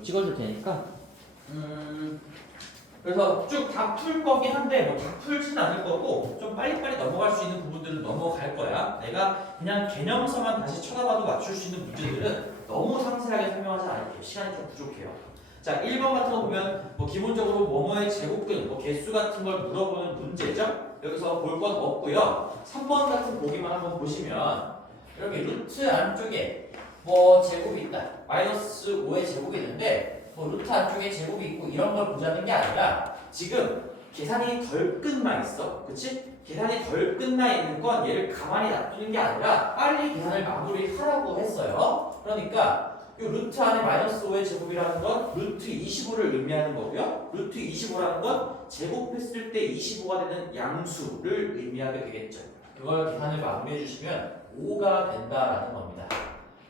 찍어줄 테니까 그래서 쭉 다 풀 거긴 한데 뭐 다 풀진 않을 거고 좀 빨리빨리 넘어갈 수 있는 부분들은 넘어갈 거야. 내가 그냥 개념서만 다시 쳐다봐도 맞출 수 있는 문제들은 너무 상세하게 설명하지 않을게요. 시간이 좀 부족해요. 자, 1번 같은 거 보면 뭐 기본적으로 뭐뭐의 제곱근, 뭐 개수 같은 걸 물어보는 문제죠. 여기서 볼 건 없고요. 3번 같은 보기만 한번 보시면 이렇게 루트 안쪽에 뭐 제곱이 있다. 마이너스 5의 제곱이 있는데 뭐 루트 안쪽에 제곱이 있고 이런 걸 보자는 게 아니라 지금 계산이 덜 끝나 있어. 그치? 계산이 덜 끝나 있는 건 얘를 가만히 놔두는 게 아니라 빨리 계산을 마무리하라고 했어요. 그러니까 이 루트 안에 마이너스 5의 제곱이라는 건 루트 25를 의미하는 거고요. 루트 25라는 건 제곱했을 때 25가 되는 양수를 의미하게 되겠죠. 그걸 계산을 마무리해 주시면 5가 된다라는 겁니다.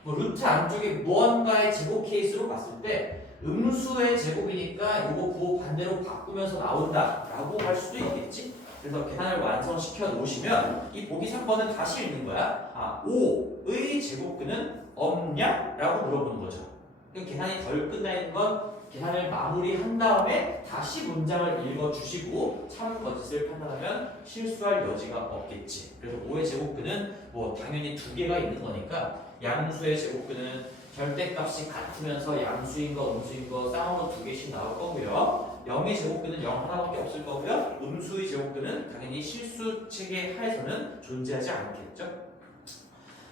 뭐 루트 안쪽에 무언가의 제곱 케이스로 봤을 때 음수의 제곱이니까 이거 부호 반대로 바꾸면서 나온다 라고 할 수도 있겠지. 그래서 계산을 완성시켜 놓으시면 이 보기 3번은 다시 읽는 거야. 5의 제곱근은 없냐? 라고 물어보는 거죠. 계산이 덜 끝나 있는 건 계산을 마무리한 다음에 다시 문장을 읽어주시고 참 거짓을 판단하면 실수할 여지가 없겠지. 그래서 5의 제곱근은 뭐 당연히 두 개가 있는 거니까 양수의 제곱근은 절대값이 같으면서 양수인 거 음수인 거 쌍으로 두 개씩 나올 거고요. 0의 제곱근은 0 하나밖에 없을 거고요. 음수의 제곱근은 당연히 실수 체계 하에서는 존재하지 않겠죠.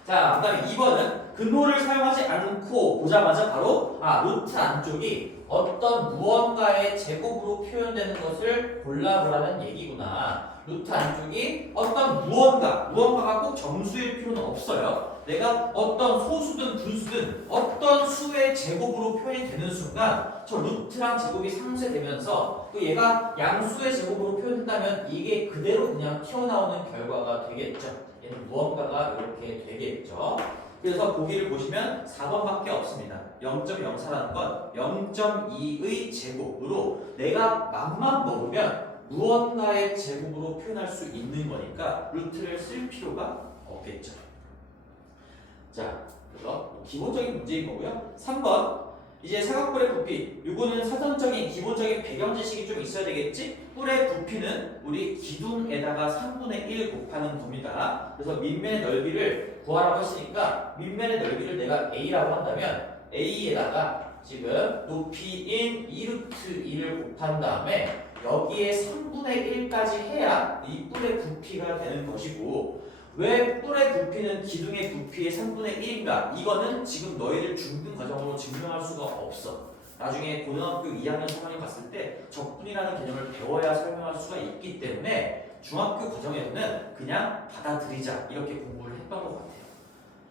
자, 그 다음에 2번은 근호를 사용하지 않고 보자마자 바로 루트 안쪽이 어떤 무언가의 제곱으로 표현되는 것을 골라보라는 얘기구나. 루트 안쪽이 어떤 무언가가 꼭 정수일 필요는 없어요. 내가 어떤 소수든 분수든 어떤 수의 제곱으로 표현이 되는 순간 저 루트랑 제곱이 상쇄되면서 또 얘가 양수의 제곱으로 표현된다면 이게 그대로 그냥 튀어나오는 결과가 되겠죠. 얘는 무언가가 이렇게 되겠죠. 그래서 보기를 보시면 4번밖에 없습니다. 0.04라는 건 0.2의 제곱으로 내가 맘만 먹으면 무언가의 제곱으로 표현할 수 있는 거니까 루트를 쓸 필요가 없겠죠. 자, 그래서 기본적인 문제인 거고요. 3번 이제 사각뿔의 부피, 이거는 사전적인 기본적인 배경 지식이 좀 있어야 되겠지? 뿔의 부피는 우리 기둥에다가 3분의 1 곱하는 겁니다. 그래서 밑면의 넓이를 구하라고 했으니까 밑면의 넓이를 내가 A라고 한다면 A에다가 지금 높이인 2루트 2를 곱한 다음에 여기에 3분의 1까지 해야 이 뿔의 부피가 되는 것이고 왜 뿔의 부피는 기둥의 부피의 3분의 1인가? 이거는 지금 너희들 중등 과정으로 증명할 수가 없어. 나중에 고등학교 2학년 3학년 갔을 때 적분이라는 개념을 배워야 설명할 수가 있기 때문에 중학교 과정에서는 그냥 받아들이자 이렇게 공부를 했던 것 같아요.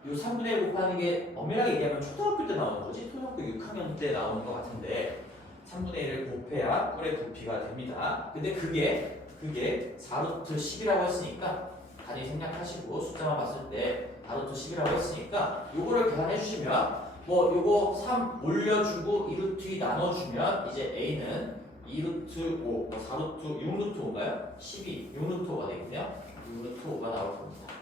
이 3분의 1 곱하는 게 엄밀하게 얘기하면 초등학교 때 나오는 거지. 초등학교 6학년 때 나오는 것 같은데 3분의 1을 곱해야 뿔의 부피가 됩니다. 근데 그게 4루트 10이라고 했으니까 단위 생략하시고 숫자만 봤을 때 4루트 10이라고 했으니까 요거를 계산해 주시면 뭐 요거 3 올려주고 2루트 2 나눠주면 이제 A는 2루트 5, 4루트 6루트 5인가요? 12, 6루트 5가 되겠네요. 6루트 5가 나올 겁니다.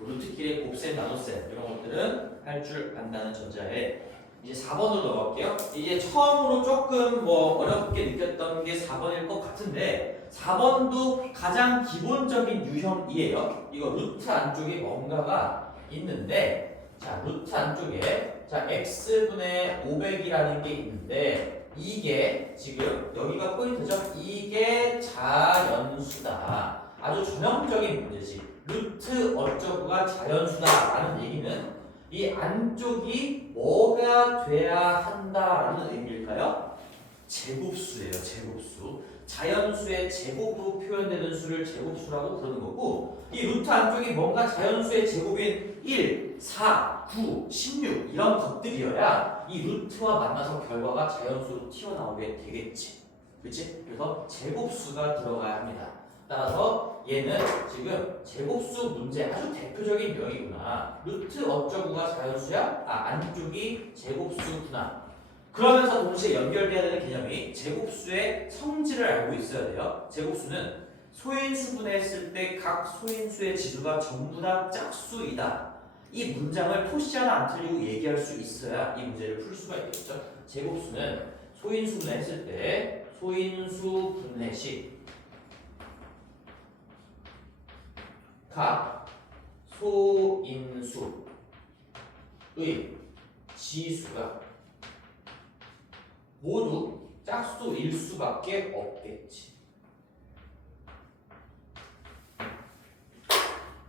루트끼리 곱셈, 나눗셈 이런 것들은 할 줄 안다는 전자에 이제 4번으로 넘어갈게요. 이제 처음으로 조금 뭐 어렵게 느꼈던 게 4번일 것 같은데 4번도 가장 기본적인 유형이에요. 이거 루트 안쪽에 뭔가가 있는데 자 루트 안쪽에 자 x분의 500이라는 게 있는데 이게 지금 여기가 포인트죠. 이게 자연수다. 아주 전형적인 문제지. 루트 어쩌고가 자연수다라는 얘기는 이 안쪽이 뭐가 돼야 한다라는 의미일까요? 제곱수예요. 제곱수. 자연수의 제곱으로 표현되는 수를 제곱수라고 부르는 거고 이 루트 안쪽이 뭔가 자연수의 제곱인 1, 4, 9, 16 이런 것들이어야 이 루트와 만나서 결과가 자연수로 튀어나오게 되겠지. 그렇지? 그래서 제곱수가 들어가야 합니다. 따라서 얘는 지금 제곱수 문제 아주 대표적인 유형이구나. 루트 어쩌고가 자연수야? 안쪽이 제곱수구나. 그러면서 동시에 연결돼야 되는 개념이 제곱수의 성질을 알고 있어야 돼요. 제곱수는 소인수분해 했을 때 각 소인수의 지수가 전부 다 짝수이다. 이 문장을 토시 하나 안 틀리고 얘기할 수 있어야 이 문제를 풀 수가 있겠죠. 제곱수는 소인수 분해했을 때 소인수 분해식 각 소인수의 지수가 모두 짝수일 수밖에 없겠지.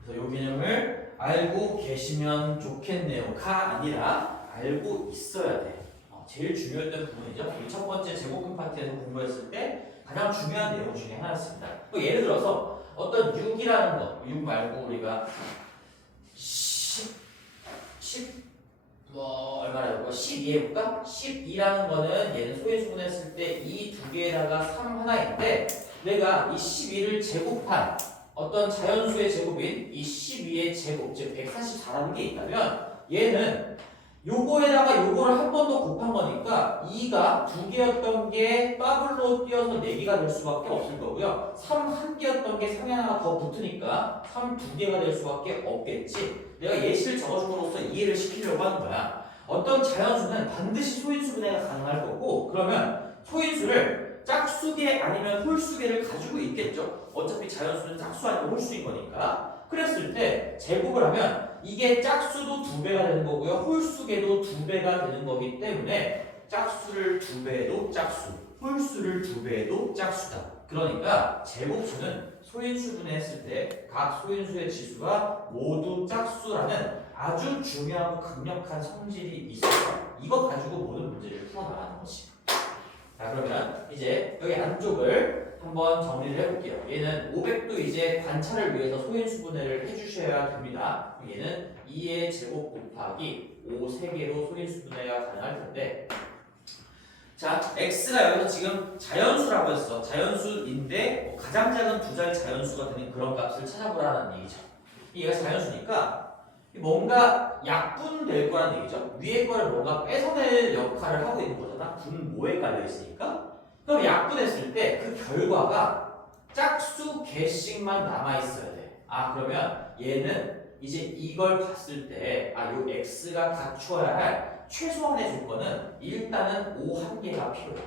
그래서 이 개념을 알고 계시면 좋겠네요가 아니라 알고 있어야 돼. 제일 중요했던 부분이죠. 이 첫 번째 제곱근 파트에서 공부했을 때 가장 중요한 내용 중에 하나였습니다. 또 예를 들어서 어떤 6이라는 거, 6 말고 우리가 10 얼마나 해볼까? 12 해볼까? 12라는 거는 얘는 소인수분했을 때 이 두 개에다가 3 하나인데 내가 이 12를 제곱한 어떤 자연수의 제곱인 이 12의 제곱, 즉 144라는 게 있다면 얘는 요거에다가 요거를 한 번 더 곱한 거니까 2가 2개였던 게 더블로 띄어서 4개가 될 수밖에 없을 거고요. 3 1개였던 게 3에 하나 더 붙으니까 3 2개가 될 수밖에 없겠지. 내가 예시를 적어줌으로써 이해를 시키려고 하는 거야. 어떤 자연수는 반드시 소인수 분해가 가능할 거고 그러면 소인수를 짝수계 아니면 홀수계를 가지고 있겠죠. 어차피 자연수는 짝수 아니면 홀수인 거니까. 그랬을 때 제곱을 하면 이게 짝수도 2배가 되는 거고요. 홀수계도 2배가 되는 거기 때문에 짝수를 2배해도 짝수, 홀수를 2배해도 짝수다. 그러니까 제곱수는 소인수 분해했을 때 각 소인수의 지수가 모두 짝수라는 아주 중요하고 강력한 성질이 있어요. 이거 가지고 모든 문제를 풀어나가는 거지. 자, 그러면 이제 여기 안쪽을 한번 정리를 해볼게요. 얘는 500도 이제 관찰을 위해서 소인수 분해를 해주셔야 됩니다. 얘는 2의 제곱 곱하기 5 3개로 소인수 분해가 가능할 텐데 자, x가 여기서 지금 자연수라고 했어. 자연수인데 가장 작은 두 자리 자연수가 되는 그런 값을 찾아보라는 얘기죠. 얘가 자연수니까 뭔가 약분될 거라는 얘기죠. 위에 거를 뭔가 뺏어낼 역할을 하고 있는 거잖아. 분모에 깔려 있으니까. 그럼 약분했을 때 그 결과가 짝수 개씩만 남아 있어야 돼. 아, 그러면 얘는 이제 이걸 봤을 때 요 x가 갖추어야 할 최소한의 조건은 일단은 5 1개가 필요해.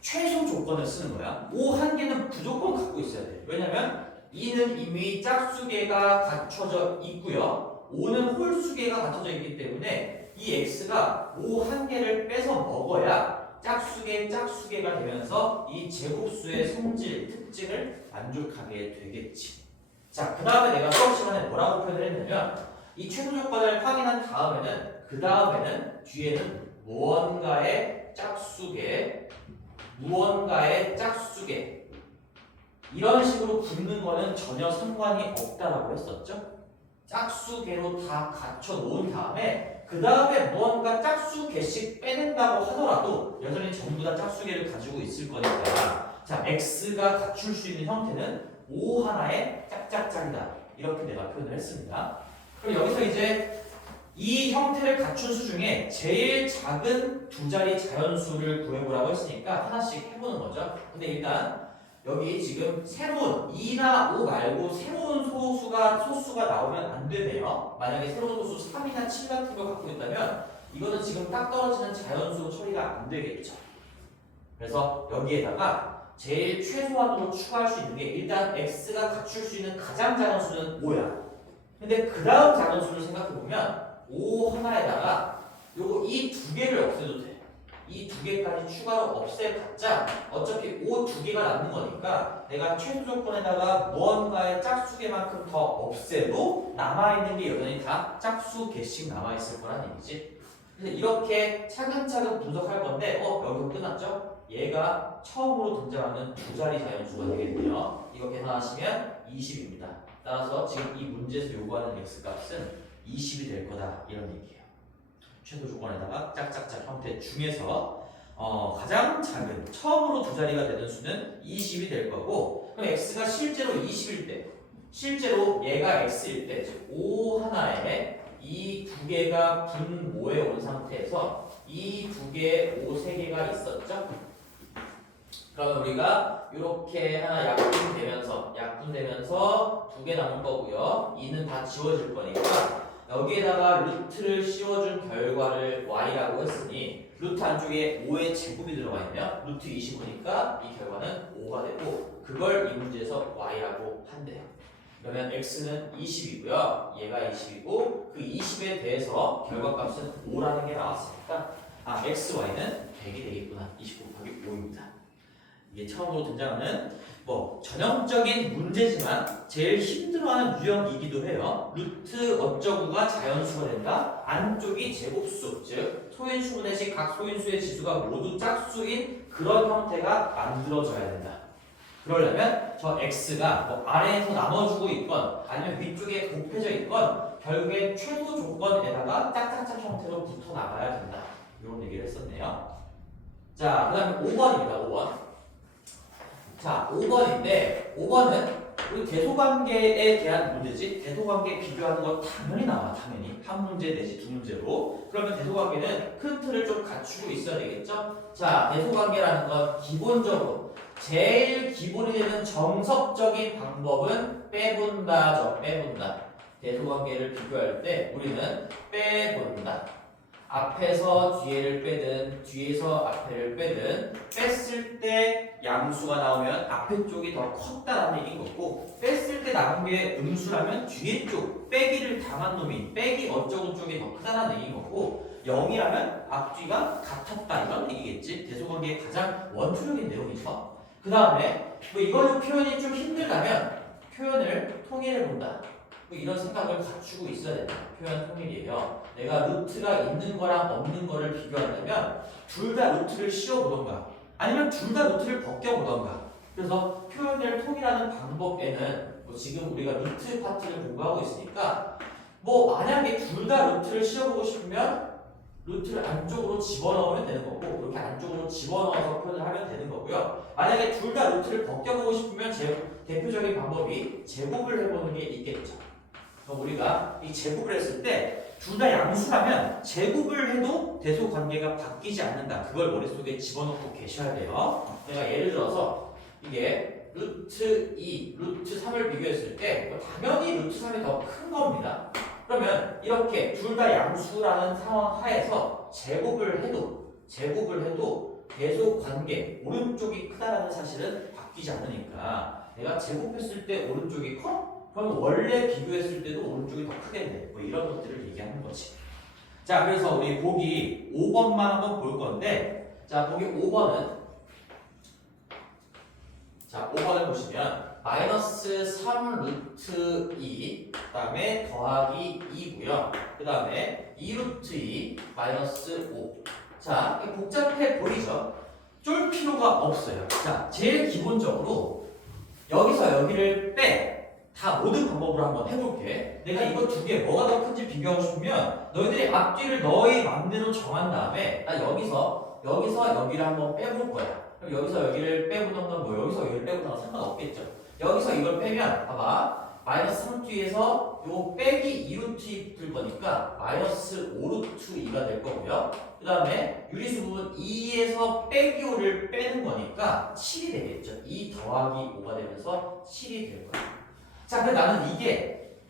최소 조건을 쓰는 거야. 5 1개는 무조건 갖고 있어야 돼. 왜냐면 2는 이미 짝수계가 갖춰져 있고요. 5는 홀수계가 갖춰져 있기 때문에 이 x가 5 1개를 뺏어 먹어야 짝수계가 되면서 이 제곱수의 성질, 특징을 만족하게 되겠지. 자, 그 다음에 내가 수업 시간에 뭐라고 표현을 했냐면 이 최소 조건을 확인한 다음에는 뒤에는 무언가의 짝수계 이런 식으로 붙는 거는 전혀 상관이 없다라고 했었죠. 짝수계로 다 갖춰 놓은 다음에 그 다음에 무언가 짝수계씩 빼낸다고 하더라도 여전히 전부 다 짝수계를 가지고 있을 거니까 자, x가 갖출 수 있는 형태는 5 하나의 짝짝짝이다. 이렇게 내가 표현을 했습니다. 그럼 여기서 이제 이 형태를 갖춘 수 중에 제일 작은 두 자리 자연수를 구해보라고 했으니까 하나씩 해보는 거죠. 근데 일단 여기 지금 새로운 2나 5 말고 새로운 소수가 나오면 안 되네요. 만약에 새로운 소수 3이나 7 같은 거 갖고 있다면 이거는 지금 딱 떨어지는 자연수 처리가 안 되겠죠. 그래서 여기에다가 제일 최소한으로 추가할 수 있는 게 일단 x가 갖출 수 있는 가장 작은 수는 5야. 근데 그 다음 작은 수를 생각해보면 5 하나에다가 요거 이 두 개를 없애도 돼. 이 두 개까지 추가로 없애봤자 어차피 5 두 개가 남는 거니까 내가 최소 조건에다가 무언가의 짝수계만큼 더 없애도 남아있는 게 여전히 다 짝수계씩 남아있을 거란 얘기지. 그래서 이렇게 차근차근 분석할 건데 여기서 끝났죠? 얘가 처음으로 등장하는 두 자리 자연수가 되겠네요. 이거 계산하시면 20입니다. 따라서 지금 이 문제에서 요구하는 x값은 20이 될 거다 이런 얘기예요. 최소 조건에다가 짝짝짝 형태 중에서 가장 작은 처음으로 두 자리가 되는 수는 20이 될 거고 그럼 x가 실제로 20일 때 실제로 얘가 x일 때 즉 5 하나에 이 두 개가 분모에 온 상태에서 이 두 개 5 세 개가 있었죠? 그러면 우리가 이렇게 하나 약분되면서 두 개 남을 거고요. 2는 다 지워질 거니까 여기에다가 루트를 씌워준 결과를 y라고 했으니 루트 안쪽에 5의 제곱이 들어가 있네요. 루트 25니까 이 결과는 5가 되고 그걸 이 문제에서 y라고 한대요. 그러면 x는 20이고요. 얘가 20이고 그 20에 대해서 결과값은 5라는 게 나왔으니까 x, y는 100이 되겠구나. 20 곱하기 5입니다. 이게 처음으로 등장하는 전형적인 문제지만 제일 힘들어하는 유형이기도 해요. 루트 어쩌구가 자연수가 된다. 안쪽이 제곱수, 즉 소인수분해식 각 소인수의 지수가 모두 짝수인 그런 형태가 만들어져야 된다. 그러려면 저 x가 아래에서 나눠주고 있건 아니면 위쪽에 곱해져 있건 결국엔 최소 조건에다가 짝짝짝 형태로 붙어 나가야 된다. 이런 얘기를 했었네요. 자, 그 다음에 5번입니다. 5번. 자, 5번인데 5번은 우리 대소관계에 대한 문제지. 대소관계 비교하는 거 당연히 나와. 당연히 한 문제 내지 두 문제로. 그러면 대소관계는 큰 틀을 좀 갖추고 있어야 되겠죠. 자, 대소관계라는 건 기본적으로 제일 기본이 되는 정석적인 방법은 빼본다죠. 빼본다. 대소관계를 비교할 때 우리는 빼본다. 앞에서 뒤에를 빼든 뒤에서 앞에를 빼든 뺐을 때 양수가 나오면 앞에 쪽이 더 컸다라는 얘기인 거고 뺐을 때 남은 게 음수라면 뒤에 쪽 빼기를 당한 놈이 빼기 어쩌고 쪽이 더 크다라는 얘기인 거고 0이라면 앞뒤가 같았다 이런 얘기겠지. 대소관계의 가장 원초적인 내용이죠. 그 다음에 이걸로 표현이 좀 힘들다면 표현을 통일해 본다. 이런 생각을 갖추고 있어야 된다. 표현 통일이에요. 내가 루트가 있는 거랑 없는 거를 비교한다면 둘 다 루트를 씌워보던가 아니면 둘 다 루트를 벗겨보던가. 그래서 표현을 통일하는 방법에는 지금 우리가 루트 파트를 공부하고 있으니까 만약에 둘 다 루트를 씌워보고 싶으면 루트를 안쪽으로 집어넣으면 되는 거고 이렇게 안쪽으로 집어넣어서 표현을 하면 되는 거고요. 만약에 둘 다 루트를 벗겨보고 싶으면 대표적인 방법이 제곱을 해보는 게 있겠죠. 그럼 우리가 이 제곱을 했을 때 둘 다 양수라면 제곱을 해도 대소관계가 바뀌지 않는다. 그걸 머릿속에 집어넣고 계셔야 돼요. 내가 예를 들어서 이게 루트 2, 루트 3을 비교했을 때 당연히 루트 3이 더 큰 겁니다. 그러면 이렇게 둘 다 양수라는 상황 하에서 제곱을 해도 대소관계 오른쪽이 크다라는 사실은 바뀌지 않으니까 내가 제곱했을 때 오른쪽이 커? 그럼 원래 비교했을 때도 오른쪽이 더 크겠네. 이런 것들을 얘기하는 거지. 자, 그래서 우리 보기 5번만 한번 볼 건데, 자, 보기 5번은, 자, 5번을 보시면, 마이너스 3 루트 2, 그 다음에 더하기 2고요. 그 다음에 2 루트 2, 마이너스 5. 자, 복잡해 보이죠? 쫄 필요가 없어요. 자, 제일 기본적으로, 여기서 여기를 다 모든 방법으로 한번 해볼게. 내가 이거 두 개 뭐가 더 큰지 비교하고 싶으면 너희들이 앞뒤를 너희 맘대로 정한 다음에 나 여기서 여기를 한번 빼볼 거야. 그럼 여기서 여기를 빼보던가 여기서 여기를 빼보던가 상관없겠죠. 여기서 이걸 빼면 봐봐. 마이너스 3 뒤에서 요 빼기 2루트 붙을 거니까 마이너스 5루트 2가 될 거고요. 그 다음에 유리수 부분 2에서 빼기 5를 빼는 거니까 7이 되겠죠. 2 더하기 5가 되면서 7이 될 거야. 자, 그럼 나는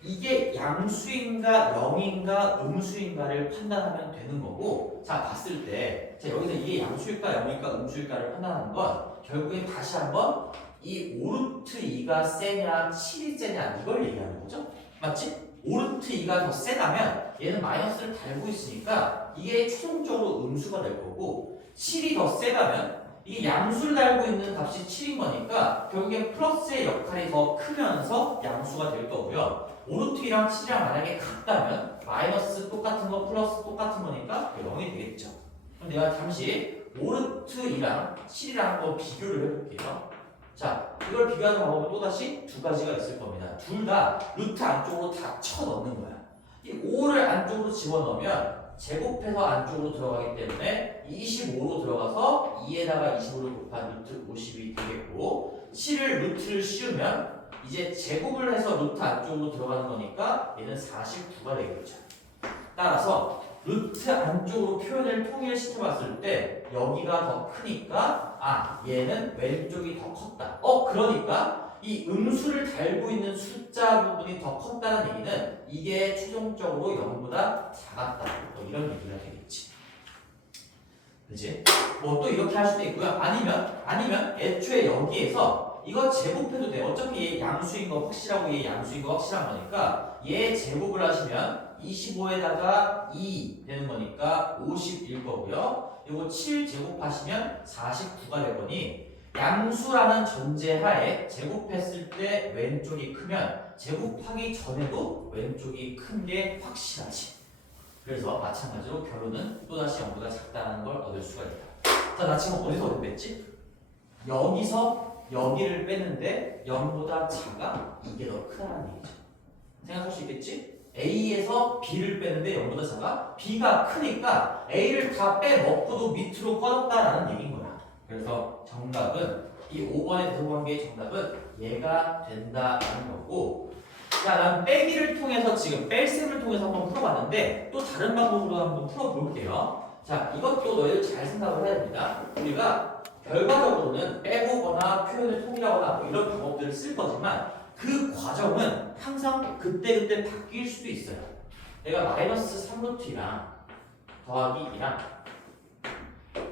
이게 양수인가 0인가 음수인가를 판단하면 되는 거고, 자, 봤을 때, 자, 여기서 이게 양수일까 0일까 음수일까를 판단하는 건 결국엔 다시 한번 이 5루트 2가 세냐 7이 세냐 이걸 얘기하는 거죠. 맞지? 5루트 2가 더 세다면 얘는 마이너스를 달고 있으니까 이게 최종적으로 음수가 될 거고 7이 더 세다면 이게 양수를 달고 있는 값이 7인 거니까 결국엔 플러스의 역할이 더 크면서 양수가 될 거고요. 5루트 2랑 7이랑 만약에 같다면 마이너스 똑같은 거 플러스 똑같은 거니까 0이 되겠죠. 그럼 내가 잠시 5루트 2랑 7이랑 한번 비교를 해볼게요. 자, 이걸 비교하는 방법은 또다시 두 가지가 있을 겁니다. 둘 다 루트 안쪽으로 다 쳐넣는 거야. 이 5를 안쪽으로 집어넣으면 제곱해서 안쪽으로 들어가기 때문에 25로 들어가서 2에다가 25를 곱한 루트 50이 되겠고 7을 루트를 씌우면 이제 제곱을 해서 루트 안쪽으로 들어가는 거니까 얘는 49가 되겠죠. 따라서 루트 안쪽으로 표현을 통일시켜 봤을 때 여기가 더 크니까 얘는 왼쪽이 더 컸다. 그러니까 이 음수를 달고 있는 숫자 부분이 더 컸다는 얘기는 이게 최종적으로 0보다 작았다. 이런 얘기가 되겠지. 그지? 뭐 또 이렇게 할 수도 있고요. 아니면 애초에 여기에서 이거 제곱해도 돼. 어차피 얘 양수인 거 확실하고 얘 양수인 거 확실한 거니까 얘 제곱을 하시면 25에다가 2 되는 거니까 50일 거고요. 이거 7 제곱하시면 49가 될 거니 양수라는 전제하에 제곱했을 때 왼쪽이 크면 제곱하기 전에도 왼쪽이 큰 게 확실하지. 그래서 마찬가지로 결론은 또다시 0보다 작다는 걸 얻을 수가 있다. 자, 나 지금 어디서 뺐지? 여기서 여기를 뺐는데 0보다 작아? 이게 더 크다는 얘기죠. 생각할 수 있겠지? A에서 B를 빼는데 0보다 작아? B가 크니까 A를 다 빼먹고도 밑으로 꺼졌다라는 얘기인 거야. 그래서 정답은 이 5번의 대소관계의 정답은 얘가 된다라는 거고, 자, 난 빼기를 통해서 지금 뺄셈을 통해서 한번 풀어봤는데 또 다른 방법으로 한번 풀어볼게요. 자, 이것도 너희들 잘 생각을 해야 됩니다. 우리가 결과적으로는 빼보거나 표현을 통일하거나 뭐 이런 방법들을 쓸 거지만 그 과정은 항상 그때그때 바뀔 수도 있어요. 내가 마이너스 3루트랑 더하기 2랑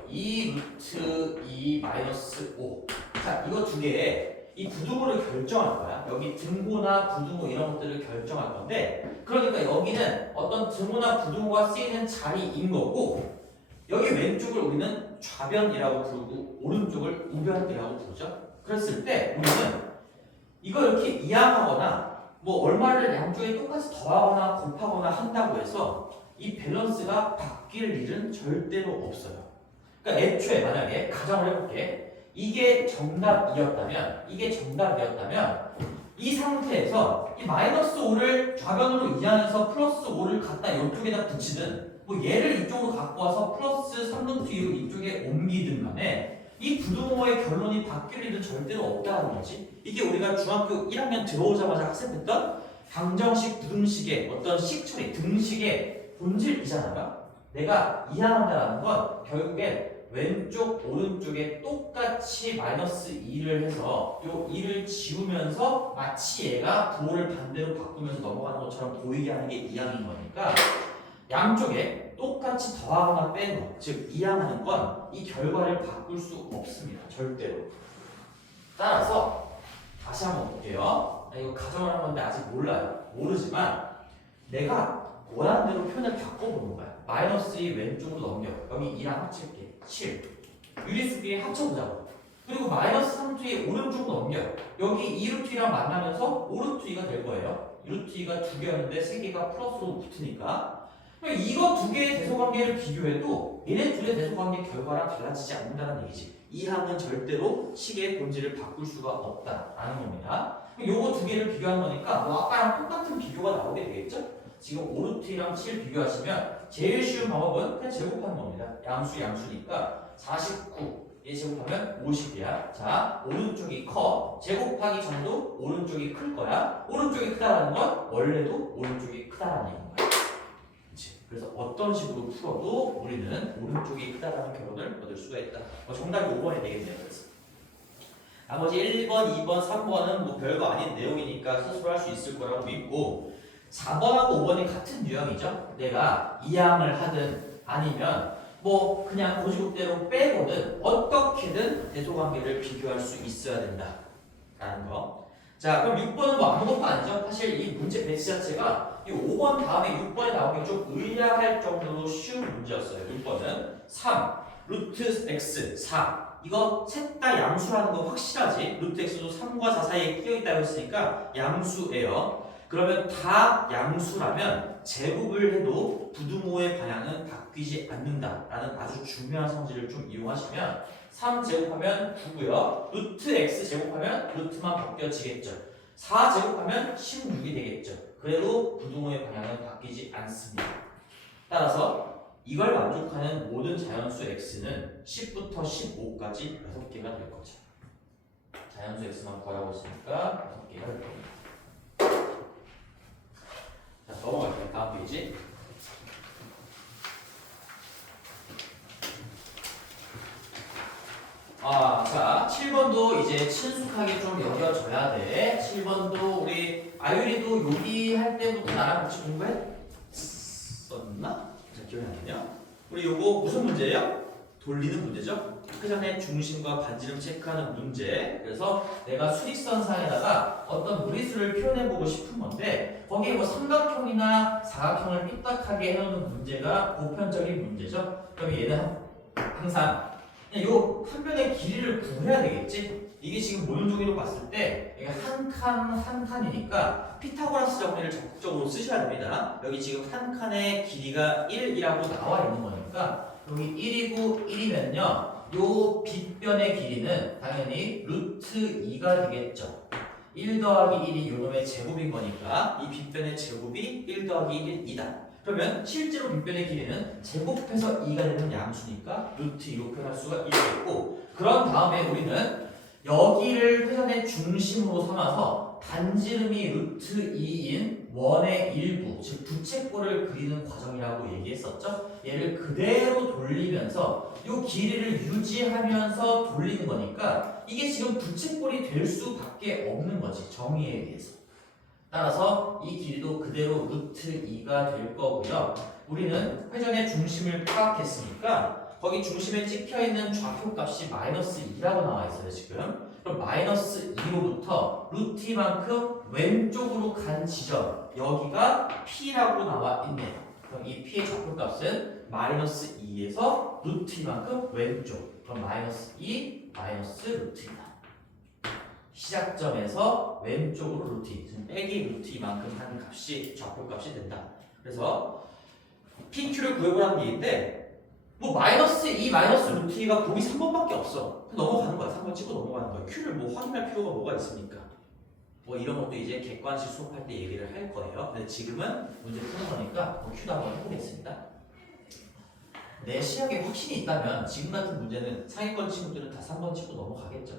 2 루트 2 마이너스 5. 자, 이거 두 개에 이 부등호를 결정할 거야. 여기 등호나 부등호 이런 것들을 결정할 건데, 그러니까 여기는 어떤 등호나 부등호가 쓰이는 자리인 거고, 여기 왼쪽을 우리는 좌변이라고 부르고 오른쪽을 우변이라고 부르죠. 그랬을 때 우리는 이걸 이렇게 이항하거나 뭐 얼마를 양쪽에 똑같이 더하거나 곱하거나 한다고 해서 이 밸런스가 바뀔 일은 절대로 없어요. 그러니까 애초에 만약에 가정을 해볼게. 이게 정답이었다면 이 상태에서 이 마이너스 5를 좌변으로 이항해서 플러스 5를 갖다 이쪽에다 붙이든 뭐 얘를 이쪽으로 갖고 와서 플러스 3루트 2로 이쪽에 옮기든 간에 이 부등호의 결론이 바뀔 일은 절대로 없다는 거지. 이게 우리가 중학교 1학년 들어오자마자 학습했던 방정식, 부등식의 어떤 식처리, 등식의 본질이잖아요. 내가 이항한다는 건 결국엔 왼쪽, 오른쪽에 똑같이 마이너스 2를 해서 요 2를 지우면서 마치 얘가 부호를 반대로 바꾸면서 넘어가는 것처럼 보이게 하는 게 이항인 거니까 양쪽에 똑같이 더하거나 빼는 것, 즉 이항하는 건 이 결과를 바꿀 수 없습니다. 절대로. 따라서 다시 한번 볼게요. 이거 가정을 한 건데 아직 몰라요. 모르지만 내가 원하는 대로 표현을 바꿔보는 거야. 마이너스 2 왼쪽으로 넘겨. 여기 2랑 합칠게. 7. 유리수 비에 합쳐보자고. 그리고 마이너스 3루트에 오른쪽으로 넘겨. 여기 2루트 2랑 만나면서 5루트 2가 될 거예요. 2루트 2가 두 개였는데 세 개가 플러스로 붙으니까. 이거 두 개의 대소관계를 비교해도 얘네 둘의 대소관계 결과랑 달라지지 않는다는 얘기지. 이 항은 절대로 식의 본질을 바꿀 수가 없다라는 겁니다. 요거 두 개를 비교한 거니까 뭐 아까랑 똑같은 비교가 나오게 되겠죠? 지금 5루트랑 7 비교하시면 제일 쉬운 방법은 그냥 제곱하는 겁니다. 양수니까 49 얘 제곱하면 50이야. 자, 오른쪽이 커. 제곱하기 전도 오른쪽이 클 거야. 오른쪽이 크다라는 건 원래도 오른쪽이 크다라는 얘기인 거야. 그치? 그래서 어떤 식으로 풀어도 우리는 오른쪽이 크다라는 결론을 얻을 수가 있다. 정답이 5번이 되겠네요. 그래서 나머지 1번, 2번, 3번은 뭐 별거 아닌 내용이니까 스스로 할 수 있을 거라고 믿고 4번하고 5번이 같은 유형이죠. 내가 이항을 하든 아니면 뭐 그냥 고지국대로 빼거든 어떻게든 대소관계를 비교할 수 있어야 된다라는 거. 자, 그럼 6번은 뭐 아무것도 아니죠. 사실 이 문제 배치 자체가 이 5번 다음에 6번에 나오는 게 좀 의아할 정도로 쉬운 문제였어요. 6번은 3 루트 x 4 이거 셋 다 양수라는 거 확실하지? 루트 x도 3과 4 사이에 끼어있다고 했으니까 양수예요. 그러면 다 양수라면 제곱을 해도 부등호의 방향은 바뀌지 않는다라는 아주 중요한 성질을 좀 이용하시면 3 제곱하면 9고요. 루트 x 제곱하면 루트만 바뀌어지겠죠. 4 제곱하면 16이 되겠죠. 그래도 부등호의 방향은 바뀌지 않습니다. 따라서 이걸 만족하는 모든 자연수 x는 10부터 15까지 6개가 될 거죠. 자연수 x만 구하라고 했으니까 6개가 될 겁니다. 자, 넘어갈게요. 다음 페이지. 자, 7번도 이제 친숙하게 좀 여겨져야 돼. 7번도 우리 아유리도 요리할 때부터 나랑 같이 공부했었나? 잘 기억이 안 나네요. 우리 요거 무슨 문제예요? 돌리는 문제죠. 그 전에 중심과 반지름 체크하는 문제. 그래서 내가 수직선상에다가 어떤 무리수를 표현해보고 싶은 건데 거기에 뭐 삼각형이나 사각형을 삐딱하게 해놓는 문제가 보편적인 문제죠. 그럼 얘는 항상 그냥 요 한 변의 길이를 구해야 되겠지. 이게 지금 모형 종이로 봤을 때 이게 한 칸 한 칸이니까 피타고라스 정리를 적극적으로 쓰셔야 됩니다. 여기 지금 한 칸의 길이가 1이라고 나와 있는 거니까 여기 1이고 1이면요 요 빗변의 길이는 당연히 루트 2가 되겠죠. 1 더하기 1이 요놈의 제곱인 거니까 이 빗변의 제곱이 1 더하기 1은 2다. 그러면 실제로 빗변의 길이는 제곱해서 2가 되는 양수니까 루트 2로 표현할 수가 있겠고, 그런 다음에 우리는 여기를 회전의 중심으로 삼아서 반지름이 루트 2인 원의 일부, 즉 부채꼴을 그리는 과정이라고 얘기했었죠. 얘를 그대로 돌리면서 이 길이를 유지하면서 돌리는 거니까 이게 지금 부채꼴이 될 수밖에 없는 거지, 정의에 의해서. 따라서 이 길이도 그대로 루트 2가 될 거고요. 우리는 회전의 중심을 파악했으니까 거기 중심에 찍혀있는 좌표값이 마이너스 2라고 나와 있어요 지금. 그럼 마이너스 2로부터 루트 2만큼 왼쪽으로 간 지점, 여기가 P라고 나와 있네요. 그럼 이 P의 좌표값은 마이너스 2에서 루트 2만큼 왼쪽. 그럼 마이너스 2, 마이너스 루트 2다. 시작점에서 왼쪽으로 루트 2, 지금 빼기 루트 2만큼 하는 값이 좌표값이 된다. 그래서 PQ를 구해보라는 얘기인데 뭐 마이너스 2, 마이너스 루트 2가 곱이 3번밖에 없어. 넘어가는 거야. 3번 찍고 넘어가는 거야. Q를 뭐 확인할 필요가 뭐가 있습니까? 뭐 이런 것도 이제 객관식 수업할 때 얘기를 할 거예요. 근데 지금은 문제 푸는 거니까 뭐 Q도 한번 해보겠습니다. 내 시각에 확신이 있다면 지금 같은 문제는 상위권 친구들은 다 3번 찍고 넘어가겠죠.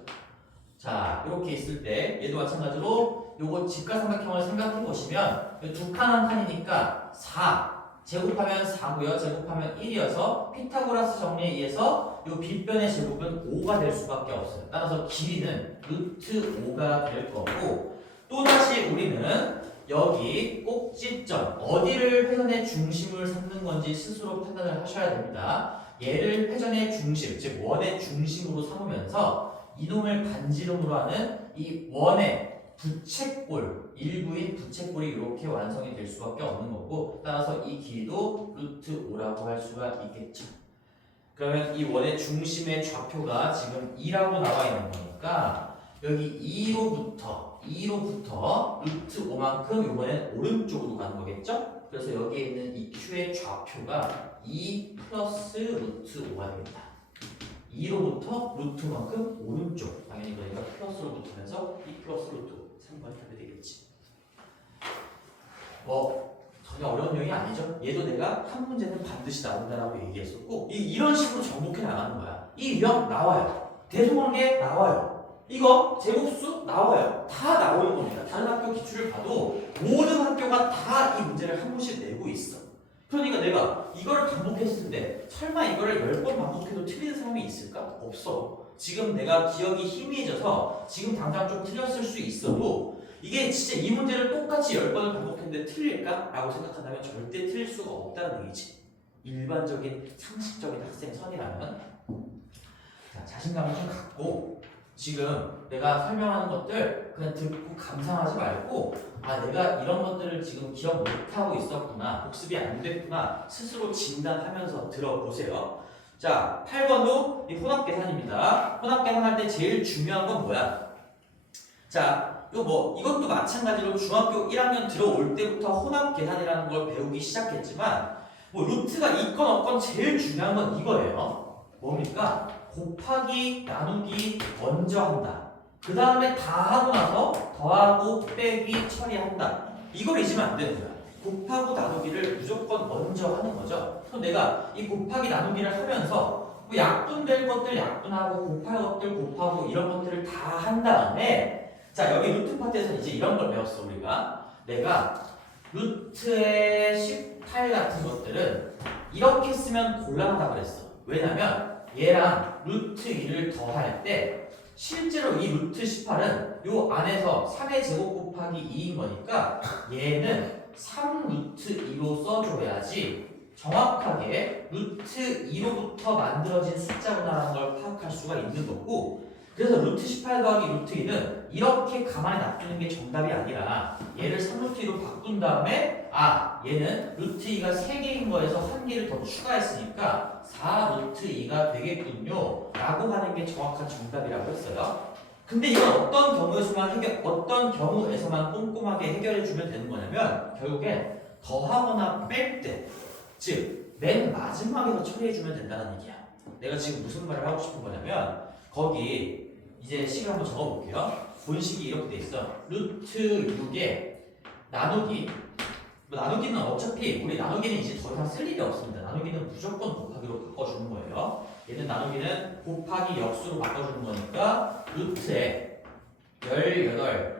자, 이렇게 있을 때 얘도 마찬가지로 요거 직각삼각형을 생각해 보시면 두 칸 한 칸이니까 4 제곱하면 4고요. 제곱하면 1이어서 피타고라스 정리에 의해서 요 빗변의 제곱은 5가 될 수밖에 없어요. 따라서 길이는 루트 5가 될 거고, 또다시 우리는 여기 꼭지점 어디를 회전의 중심을 삼는 건지 스스로 판단을 하셔야 됩니다. 얘를 회전의 중심, 즉 원의 중심으로 삼으면서 이놈을 반지름으로 하는 이 원의 부채꼴, 일부인 부채꼴이 이렇게 완성이 될 수밖에 없는 거고, 따라서 이 길이도 루트 5라고 할 수가 있겠죠. 그러면 이 원의 중심의 좌표가 지금 2라고 나와 있는 거니까 여기 2로부터 루트 5만큼 이번엔 오른쪽으로 가는 거겠죠? 그래서 여기에 있는 이 Q의 좌표가 2 플러스 루트 5가 됩니다. 2로부터 루트만큼 오른쪽, 당연히 그러니까 플러스로 붙으면서 2 플러스 루트 3번이 하게 되겠지. 뭐 전혀 어려운 내용이 아니죠. 얘도 내가 한 문제는 반드시 나온다라고 얘기했었고, 이런 식으로 정복해 나가는 거야. 이 유형 나와요. 대소관계 나와요. 이거 제곱수 나와요. 다 나오는 겁니다. 다른 학교 기출을 봐도 모든 학교가 다 이 문제를 한 번씩 내고 있어. 그러니까 내가 이걸 반복했을 때 설마 이거를 10번 반복해도 틀리는 사람이 있을까? 없어. 지금 내가 기억이 희미해져서 지금 당장 좀 틀렸을 수 있어도 이게 진짜 이 문제를 똑같이 10번을 반복했는데 틀릴까? 라고 생각한다면 절대 틀릴 수가 없다는 얘기지. 일반적인 상식적인 학생 선이라면. 자, 자신감을 좀 갖고 지금 내가 설명하는 것들 그냥 듣고 감상하지 말고, 아 내가 이런 것들을 지금 기억 못하고 있었구나, 복습이 안 됐구나 스스로 진단하면서 들어보세요. 자, 8번도 이 혼합계산입니다. 혼합계산할 때 제일 중요한 건 뭐야? 자, 이것도 마찬가지로 중학교 1학년 들어올 때부터 혼합계산이라는 걸 배우기 시작했지만 뭐 루트가 있건 없건 제일 중요한 건 이거예요. 뭡니까? 곱하기 나누기 먼저 한다. 그 다음에 다 하고 나서 더하고 빼기 처리한다. 이걸 잊으면 안 되는 거야. 곱하고 나누기를 무조건 먼저 하는 거죠. 그럼 내가 이 곱하기 나누기를 하면서 뭐 약분될 것들 약분하고 곱할 것들 곱하고 이런 것들을 다 한 다음에, 자 여기 루트 파트에서 이제 이런 걸 배웠어. 우리가 내가 루트의 18 같은 것들은 이렇게 쓰면 곤란하다 그랬어. 왜냐면 얘랑 루트 2를 더할 때 실제로 이 루트 18은 요 안에서 3의 제곱 곱하기 2인 거니까 얘는 3 루트 2로 써줘야지 정확하게 루트 2로부터 만들어진 숫자구나라는 걸 파악할 수가 있는 거고, 그래서 루트 18 더하기 루트 2는 이렇게 가만히 놔두는 게 정답이 아니라 얘를 3루트 2로 바꾼 다음에 얘는 루트 2가 3개인 거에서 1개를 더 추가했으니까 4루트 2가 되겠군요 라고 하는 게 정확한 정답이라고 했어요. 근데 이건 어떤 경우에서만 꼼꼼하게 해결해 주면 되는 거냐면 결국엔 더하거나 뺄 때, 즉 맨 마지막에서 처리해 주면 된다는 얘기야. 내가 지금 무슨 말을 하고 싶은 거냐면 거기 이제 식을 한번 적어볼게요. 본식이 이렇게 돼 있어. 루트 6에 나누기, 나누기는 어차피 우리 나누기는 이제 더 이상 쓸 일이 없습니다. 나누기는 무조건 곱하기로 바꿔주는 거예요. 얘는 나누기는 곱하기 역수로 바꿔주는 거니까 루트에 18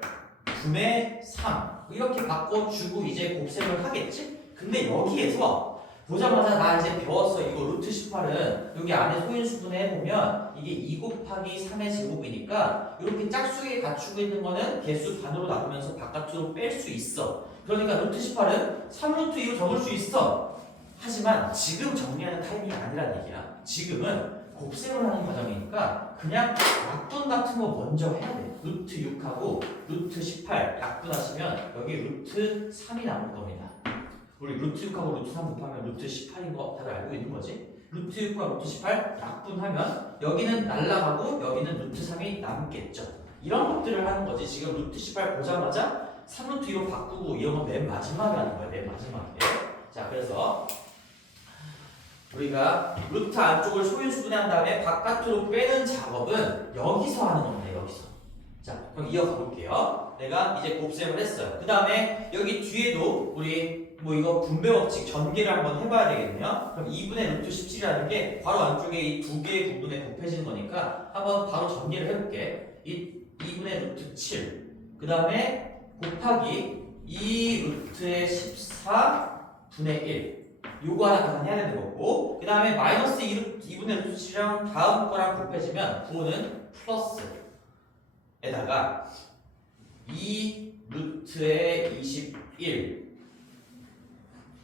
분의 3 이렇게 바꿔주고 이제 곱셈을 하겠지? 근데 여기에서 보자마자 나 이제 배웠어. 이거 루트 18은 여기 안에 소인수분해 해보면 이게 2 곱하기 3의 제곱이니까 이렇게 짝수에 갖추고 있는 거는 개수 반으로 나누면서 바깥으로 뺄 수 있어. 그러니까 루트 18은 3루트 2로 적을 수 있어. 하지만 지금 정리하는 타이밍이 아니란 얘기야. 지금은 곱셈을 하는 과정이니까 그냥 약분 같은 거 먼저 해야 돼. 루트 6하고 루트 18 약분하시면 여기 루트 3이 남을 겁니다. 우리 루트 6하고 루트 3 곱하면 루트 18인 거 다들 알고 있는 거지? 루트 6과 루트 18 약분하면 여기는 날라가고 여기는 루트 3이 남겠죠. 이런 것들을 하는 거지. 지금 루트 18 보자마자 3루트 2로 바꾸고 이런 건 맨 마지막에 하는 거야. 맨 마지막에. 자, 그래서 우리가 루트 안쪽을 소인수분해한 다음에 바깥으로 빼는 작업은 여기서 하는 겁니다. 여기서. 자, 그럼 이어가 볼게요. 내가 이제 곱셈을 했어요. 그 다음에 여기 뒤에도 우리 이거 분배 법칙 전개를 한번 해봐야 되겠네요. 그럼 2분의 루트 17이라는 게 바로 안쪽에 이 두 개의 부분에 곱해지는 거니까 한번 바로 전개를 해볼게. 이 2분의 루트 7. 그 다음에 곱하기 2 루트의 14분의 1. 요거 하나 해야 되는 거고, 그 다음에 마이너스 2분의 루트 7이랑 다음 거랑 곱해지면 부호는 플러스에다가 2 루트의 21.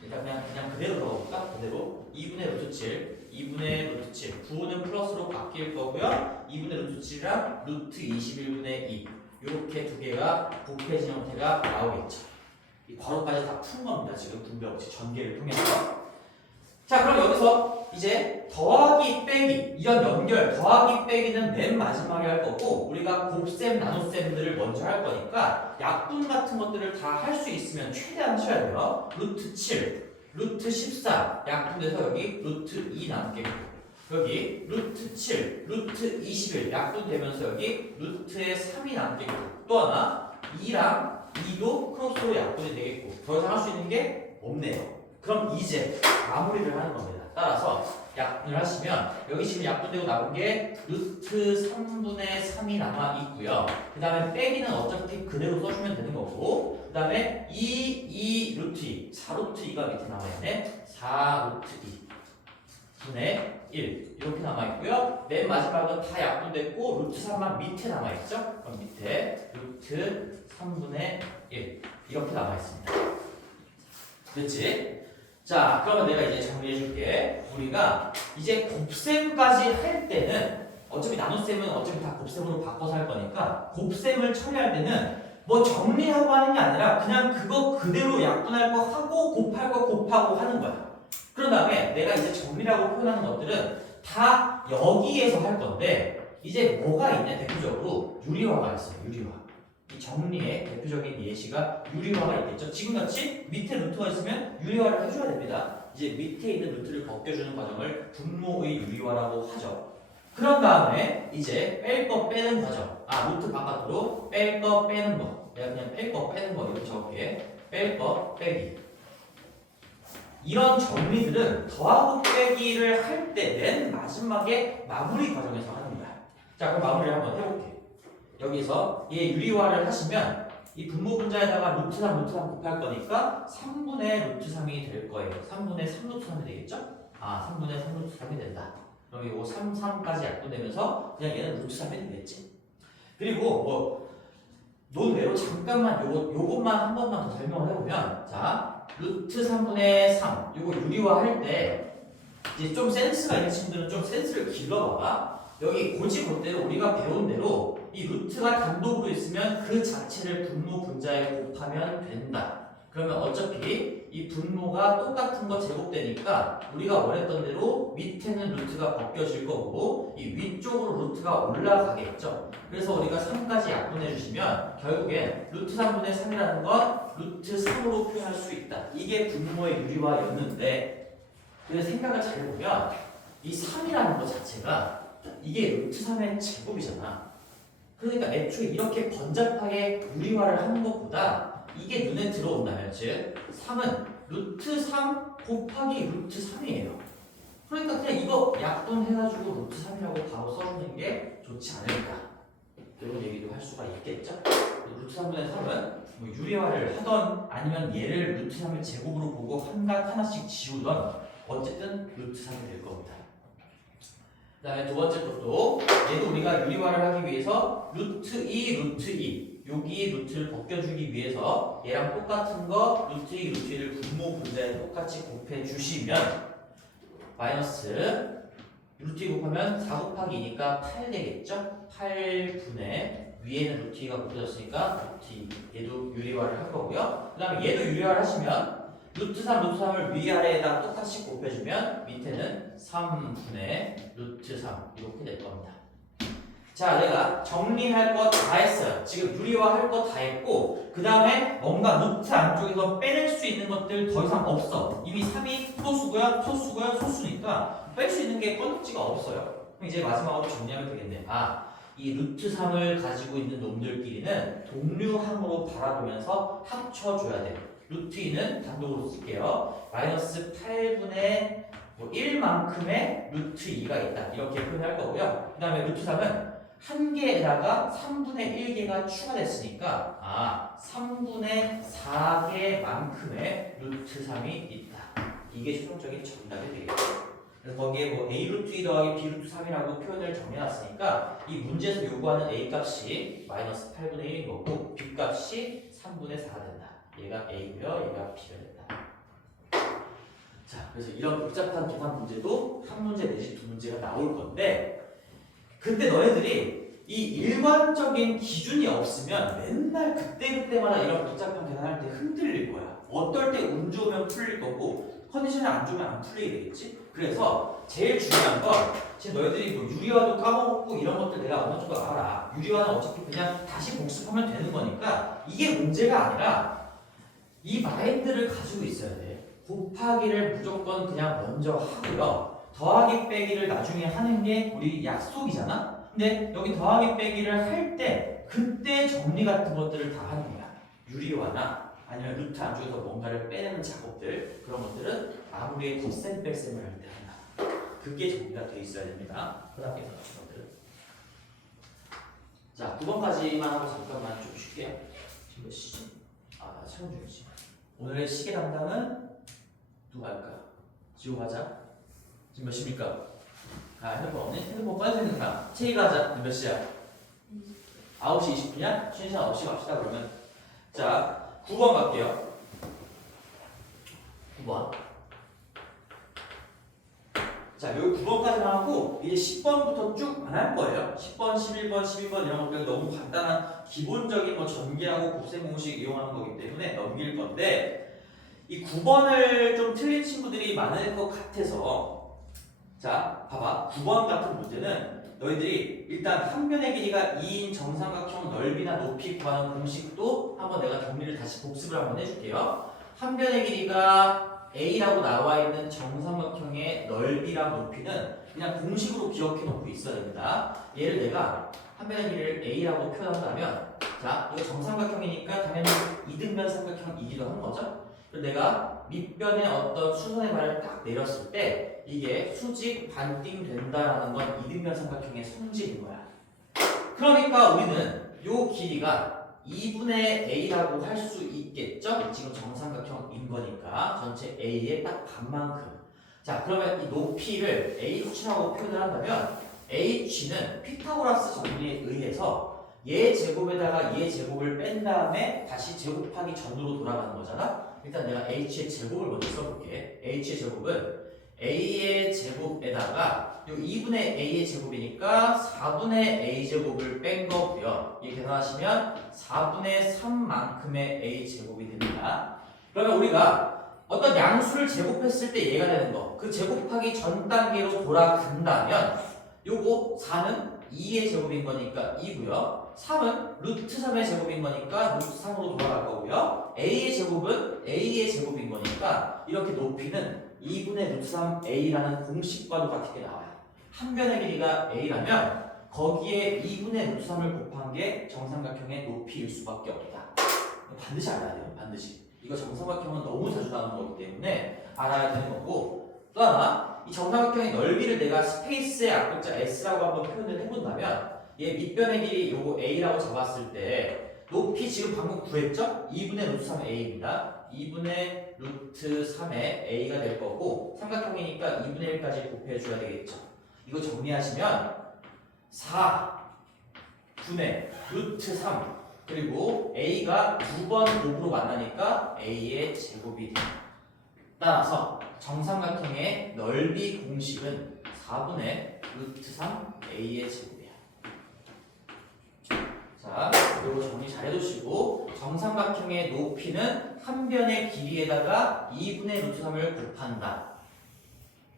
일단 그냥 그대로 넣어볼까? 그대로 2분의 루트 7, 2분의 루트 7 부호는 플러스로 바뀔 거고요. 2분의 루트 7이랑 루트 21분의 2 이렇게 두 개가 곱해진 형태가 나오겠죠. 이 괄호까지 다 푼 겁니다. 지금 분배 법칙 전개를 통해서. 자, 그럼 여기서 이제 더하기 빼기 이런 연결 더하기 빼기는 맨 마지막에 할 거고 우리가 곱셈 나눗셈들을 먼저 할 거니까 약분 같은 것들을 다 할 수 있으면 최대한 쳐야 돼요. 루트 7, 루트 14 약분돼서 여기 루트 2 남게 여기 루트 7, 루트 21 약분되면서 여기 루트의 3이 남겠고 또 하나 2랑 2도 크로스로 약분이 되겠고 더 이상 할 수 있는 게 없네요. 그럼 이제 마무리를 하는 겁니다. 따라서 약분을 하시면 여기 지금 약분되고 남은 게 루트 3분의 3이 남아 있고요. 그 다음에 빼기는 어차피 그대로 써주면 되는 거고 그 다음에 2 루트 2 4루트 2가 밑에 남아있네. 4루트 2 분의 1 이렇게 남아있고요. 맨 마지막은 다 약분됐고 루트 3만 밑에 남아있죠. 그럼 밑에 루트 3분의 1 이렇게 남아있습니다. 됐지? 자, 그러면 내가 이제 정리해줄게. 우리가 이제 곱셈까지 할 때는 어차피 나눗셈은 어차피 다 곱셈으로 바꿔서 할 거니까 곱셈을 처리할 때는 뭐 정리하고 하는 게 아니라 그냥 그거 그대로 약분할 거 하고 곱할 거 곱하고 하는 거야. 그런 다음에 내가 이제 정리라고 표현하는 것들은 다 여기에서 할 건데 이제 뭐가 있냐 대표적으로 유리화가 있어요. 유리화. 이 정리의 대표적인 예시가 유리화가 있겠죠. 지금같이 밑에 루트가 있으면 유리화를 해줘야 됩니다. 이제 밑에 있는 루트를 벗겨주는 과정을 분모의 유리화라고 하죠. 그런 다음에 이제 뺄 거 빼는 과정. 루트 바깥으로 뺄 거 빼는 거. 내가 그냥 뺄 거 빼는 거 이렇게 적을게. 뺄 거 빼기. 이런 정리들은 더하고 빼기를 할 때 맨 마지막에 마무리 과정에서 하는 거야. 자, 그럼 마무리를 한번 해볼게. 여기서 얘 유리화를 하시면 이 분모 분자에다가 루트 3 곱할 거니까 3분의 루트 3이 될 거예요. 3분의 3 루트 3이 되겠죠? 3분의 3 루트 3이 된다. 그럼 이거 3, 3까지 약분되면서 그냥 얘는 루트 3이 되겠지. 그리고 논외로 잠깐만 요것만 한 번만 더 설명을 해보면 자, 루트 3분의 3 이거 유리화할 때 이제 좀 센스가 있는 친구들은 좀 센스를 길러봐봐. 여기 고지고대로 우리가 배운 대로 이 루트가 단독으로 있으면 그 자체를 분모 분자에 곱하면 된다. 그러면 어차피 이 분모가 똑같은 거 제곱되니까 우리가 원했던 대로 밑에는 루트가 벗겨질 거고 이 위쪽으로 루트가 올라가겠죠. 그래서 우리가 3까지 약분해 주시면 결국엔 루트 3분의 3이라는 건 루트 3으로 표현할 수 있다. 이게 분모의 유리화였는데 그래서 생각을 잘 해보면 이 3이라는 것 자체가 이게 루트 3의 제곱이잖아. 그러니까 애초에 이렇게 번잡하게 유리화를 하는 것보다 이게 눈에 들어온다면 즉 3은 루트 3 곱하기 루트 3이에요. 그러니까 그냥 이거 약분해가지고 루트 3이라고 바로 써주는 게 좋지 않을까 이런 얘기도 할 수가 있겠죠. 루트 3분의 3은 뭐 유리화를 하던 아니면 얘를 루트 3을 제곱으로 보고 하나씩 지우던 어쨌든 루트 3이 될 겁니다. 그 다음에 두 번째 것도 얘도 우리가 유리화를 하기 위해서 루트 2, 루트 2 여기 루트를 벗겨주기 위해서 얘랑 똑같은 거 루트 2, 루트 2를 분모 분자에 똑같이 곱해 주시면 마이너스 루트 2 곱하면 4 곱하기 2니까 8 되겠죠? 8분의 위에는 루트 2가 곱해졌으니까 루트 2 얘도 유리화를 할 거고요. 그 다음에 얘도 유리화를 하시면 루트 3, 루트 3을 위아래에다 똑같이 곱해주면 밑에는 3분의 루트 3 이렇게 될 겁니다. 자, 내가 정리할 거 다 했어요. 지금 유리화 할 거 다 했고 그 다음에 뭔가 루트 안쪽에서 빼낼 수 있는 것들 더 이상 없어. 이미 3이 소수고요, 소수고요, 소수니까 뺄 수 있는 게 건덕지가 없어요. 그럼 이제 마지막으로 정리하면 되겠네. 이 루트 3을 가지고 있는 놈들끼리는 동류항으로 바라보면서 합쳐줘야 돼요. 루트 2는 단독으로 쓸게요. 마이너스 8분의 1만큼의 루트 2가 있다. 이렇게 표현할 거고요. 그 다음에 루트 3은 한 개에다가 3분의 1개가 추가됐으니까 3분의 4개만큼의 루트 3이 있다. 이게 최종적인 정답이 되겠죠. 그래서 거기에 뭐 a 루트 2 더하기 b 루트 3이라고 표현을 정해놨으니까 이 문제에서 요구하는 a 값이 마이너스 8분의 1인 거고 b 값이 3분의 4가 된다. 얘가 a고요, 얘가 b가 된다. 자, 그래서 이런 복잡한 계산 문제도 한 문제 내지 두 문제가 나올 건데 근데 너네들이 이 일관적인 기준이 없으면 맨날 그때그때마다 이런 복잡한 계산할 때 흔들릴 거야. 어떨 때 운 좋으면 풀릴 거고 컨디션이 안 좋으면 안 풀리게 되겠지? 그래서 제일 중요한 건 지금 너희들이 뭐 유리화도 까먹고 이런 것들 내가 어느 정도 알아. 유리화는 어차피 그냥 다시 복습하면 되는 거니까 이게 문제가 아니라 이 마인드를 가지고 있어야 돼. 곱하기를 무조건 그냥 먼저 하고요. 더하기 빼기를 나중에 하는 게 우리 약속이잖아? 근데 여기 더하기 빼기를 할 때 그때 정리 같은 것들을 다 하는 거야. 유리화나 아니면 루트 안쪽에서 뭔가를 빼내는 작업들 그런 것들은 아무리 덧셈 뺄셈을 할 때 한다. 그게 정리가 돼 있어야 됩니다. 그다음에 것들은 자 9번까지만 하고 잠깐만 좀 쉴게요. 지금 몇 시지? 촬영 중이지. 오늘의 시계 담당은 누가 할까? 지호 가자. 지금 몇 시입니까? 핸드폰 없니? 핸드폰 꺼야 되는 사람. 체이가 하자. 몇 시야? 9시 20분이야? 쉬는 시간 없이 갑시다 그러면. 자 9번 갈게요. 9번. 자, 요 9번까지만 하고 이제 10번부터 쭉 안 할 거예요. 10번, 11번, 12번 이런 것들 너무 간단한 기본적인 뭐 전개하고 곱셈 공식 이용하는 거기 때문에 넘길 건데 이 9번을 좀 틀린 친구들이 많을 것 같아서 자, 봐봐. 9번 같은 문제는 너희들이 일단 한 변의 길이가 2인 정삼각형 넓이나 높이 구하는 공식도 한번 내가 정리를 다시 복습을 한번 해줄게요. 한 변의 길이가 A라고 나와 있는 정삼각형의 넓이랑 높이는 그냥 공식으로 기억해 놓고 있어야 됩니다. 얘를 내가 한 변의 길이를 A라고 표현한다면 자, 이거 정삼각형이니까 당연히 이등변 삼각형이기도 한 거죠. 그리고 내가 밑변의 어떤 수선의 발을 딱 내렸을 때 이게 수직 반띵 된다라는 건 이등변 삼각형의 성질인 거야. 그러니까 우리는 요 길이가 2분의 A라고 할 수 있겠죠? 지금 정삼각형인 거니까 전체 A의 딱 반만큼. 자, 그러면 이 높이를 H라고 표현을 한다면 H는 피타고라스 정리에 의해서 얘 제곱에다가 얘 제곱을 뺀 다음에 다시 제곱하기 전으로 돌아가는 거잖아? 일단 내가 h의 제곱을 먼저 써볼게. h의 제곱은 a의 제곱에다가 요 2분의 a의 제곱이니까 4분의 a 제곱을 뺀 거고요. 이게 계산하시면 4분의 3만큼의 a 제곱이 됩니다. 그러면 우리가 어떤 양수를 제곱했을 때 얘가 되는 거, 그 제곱하기 전 단계로 돌아간다면 요거 4는 2의 제곱인 거니까 2고요. 3은 루트 3의 제곱인 거니까 루트 3으로 돌아갈 거고요. a의 제곱은 a의 제곱인 거니까 이렇게 높이는 2분의 루트 3a라는 공식과도 같게 나와요. 한 변의 길이가 a라면 거기에 2분의 루트 3을 곱한 게 정삼각형의 높이일 수밖에 없다. 반드시 알아야 돼요. 반드시. 이거 정삼각형은 너무 자주 나오는 거기 때문에 알아야 되는 거고, 또 하나 이 정삼각형의 넓이를 내가 스페이스의 앞글자 s라고 한번 표현을 해본다면 얘 밑변의 길이 요거 a라고 잡았을 때 높이 지금 방금 구했죠? 2분의 루트 3a입니다. 2분의 루트 3의 a가 될 거고 삼각형이니까 2분의 1까지 곱해줘야 되겠죠. 이거 정리하시면 4분의 루트 3 그리고 a가 두 번 곱으로 만나니까 a의 제곱이 됩니다. 따라서 정삼각형의 넓이 공식은 4분의 루트 3 a의 제곱이에요. 자, 이거 정리 잘 해두시고 정삼각형의 높이는 한 변의 길이에다가 2분의 루트 3을 곱한다.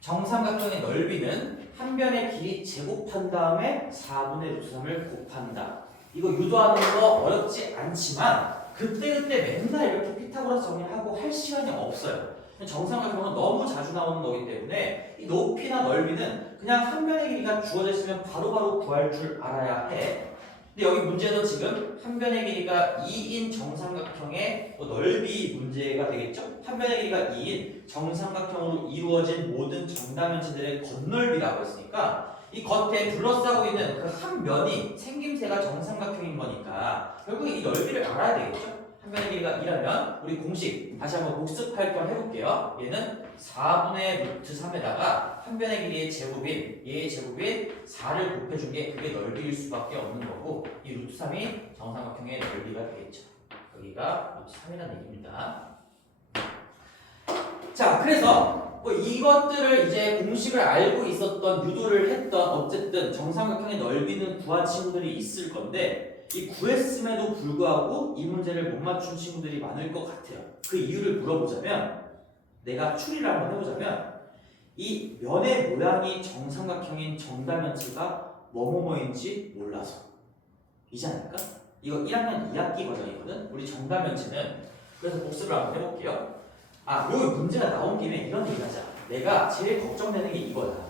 정삼각형의 넓이는 한 변의 길이 제곱한 다음에 4분의 루트 3을 곱한다. 이거 유도하는 거 어렵지 않지만 그때그때 맨날 이렇게 피타고라스 정리하고 할 시간이 없어요. 정삼각형은 너무 자주 나오는 거기 때문에 이 높이나 넓이는 그냥 한 변의 길이가 주어져 있으면 바로바로 구할 줄 알아야 해. 근데 여기 문제는 지금 한 변의 길이가 2인 정삼각형의 넓이 문제가 되겠죠? 한 변의 길이가 2인 정삼각형으로 이루어진 모든 정다면체들의 겉넓이라고 했으니까 이 겉에 둘러싸고 있는 그 한 면이 생김새가 정삼각형인 거니까 결국 이 넓이를 알아야 되겠죠? 한 변의 길이가 2라면 우리 공식 다시 한번 복습할 걸 해볼게요. 얘는 4분의 루트 3에다가 한 변의 길이의 제곱인 얘의 제곱인 4를 곱해준 게 그게 넓이일 수밖에 없는 거고 이 루트 3이 정삼각형의 넓이가 되겠죠. 여기가 루트 3이라는 얘기입니다. 자, 그래서 뭐 이것들을 이제 공식을 알고 있었던 유도를 했던 어쨌든 정삼각형의 넓이는 구한 친구들이 있을 건데 이 구했음에도 불구하고 이 문제를 못 맞춘 친구들이 많을 것 같아요. 그 이유를 물어보자면 내가 추리를 한번 해보자면 이 면의 모양이 정삼각형인 정다면체가 뭐뭐뭐인지 몰라서 이지 않을까? 이거 1학년 2학기 과정이거든. 우리 정다면체는 그래서 복습을 한번 해볼게요. 아, 여기 문제가 나온 김에 이런 얘기 하자. 내가 제일 걱정되는 게 이거야.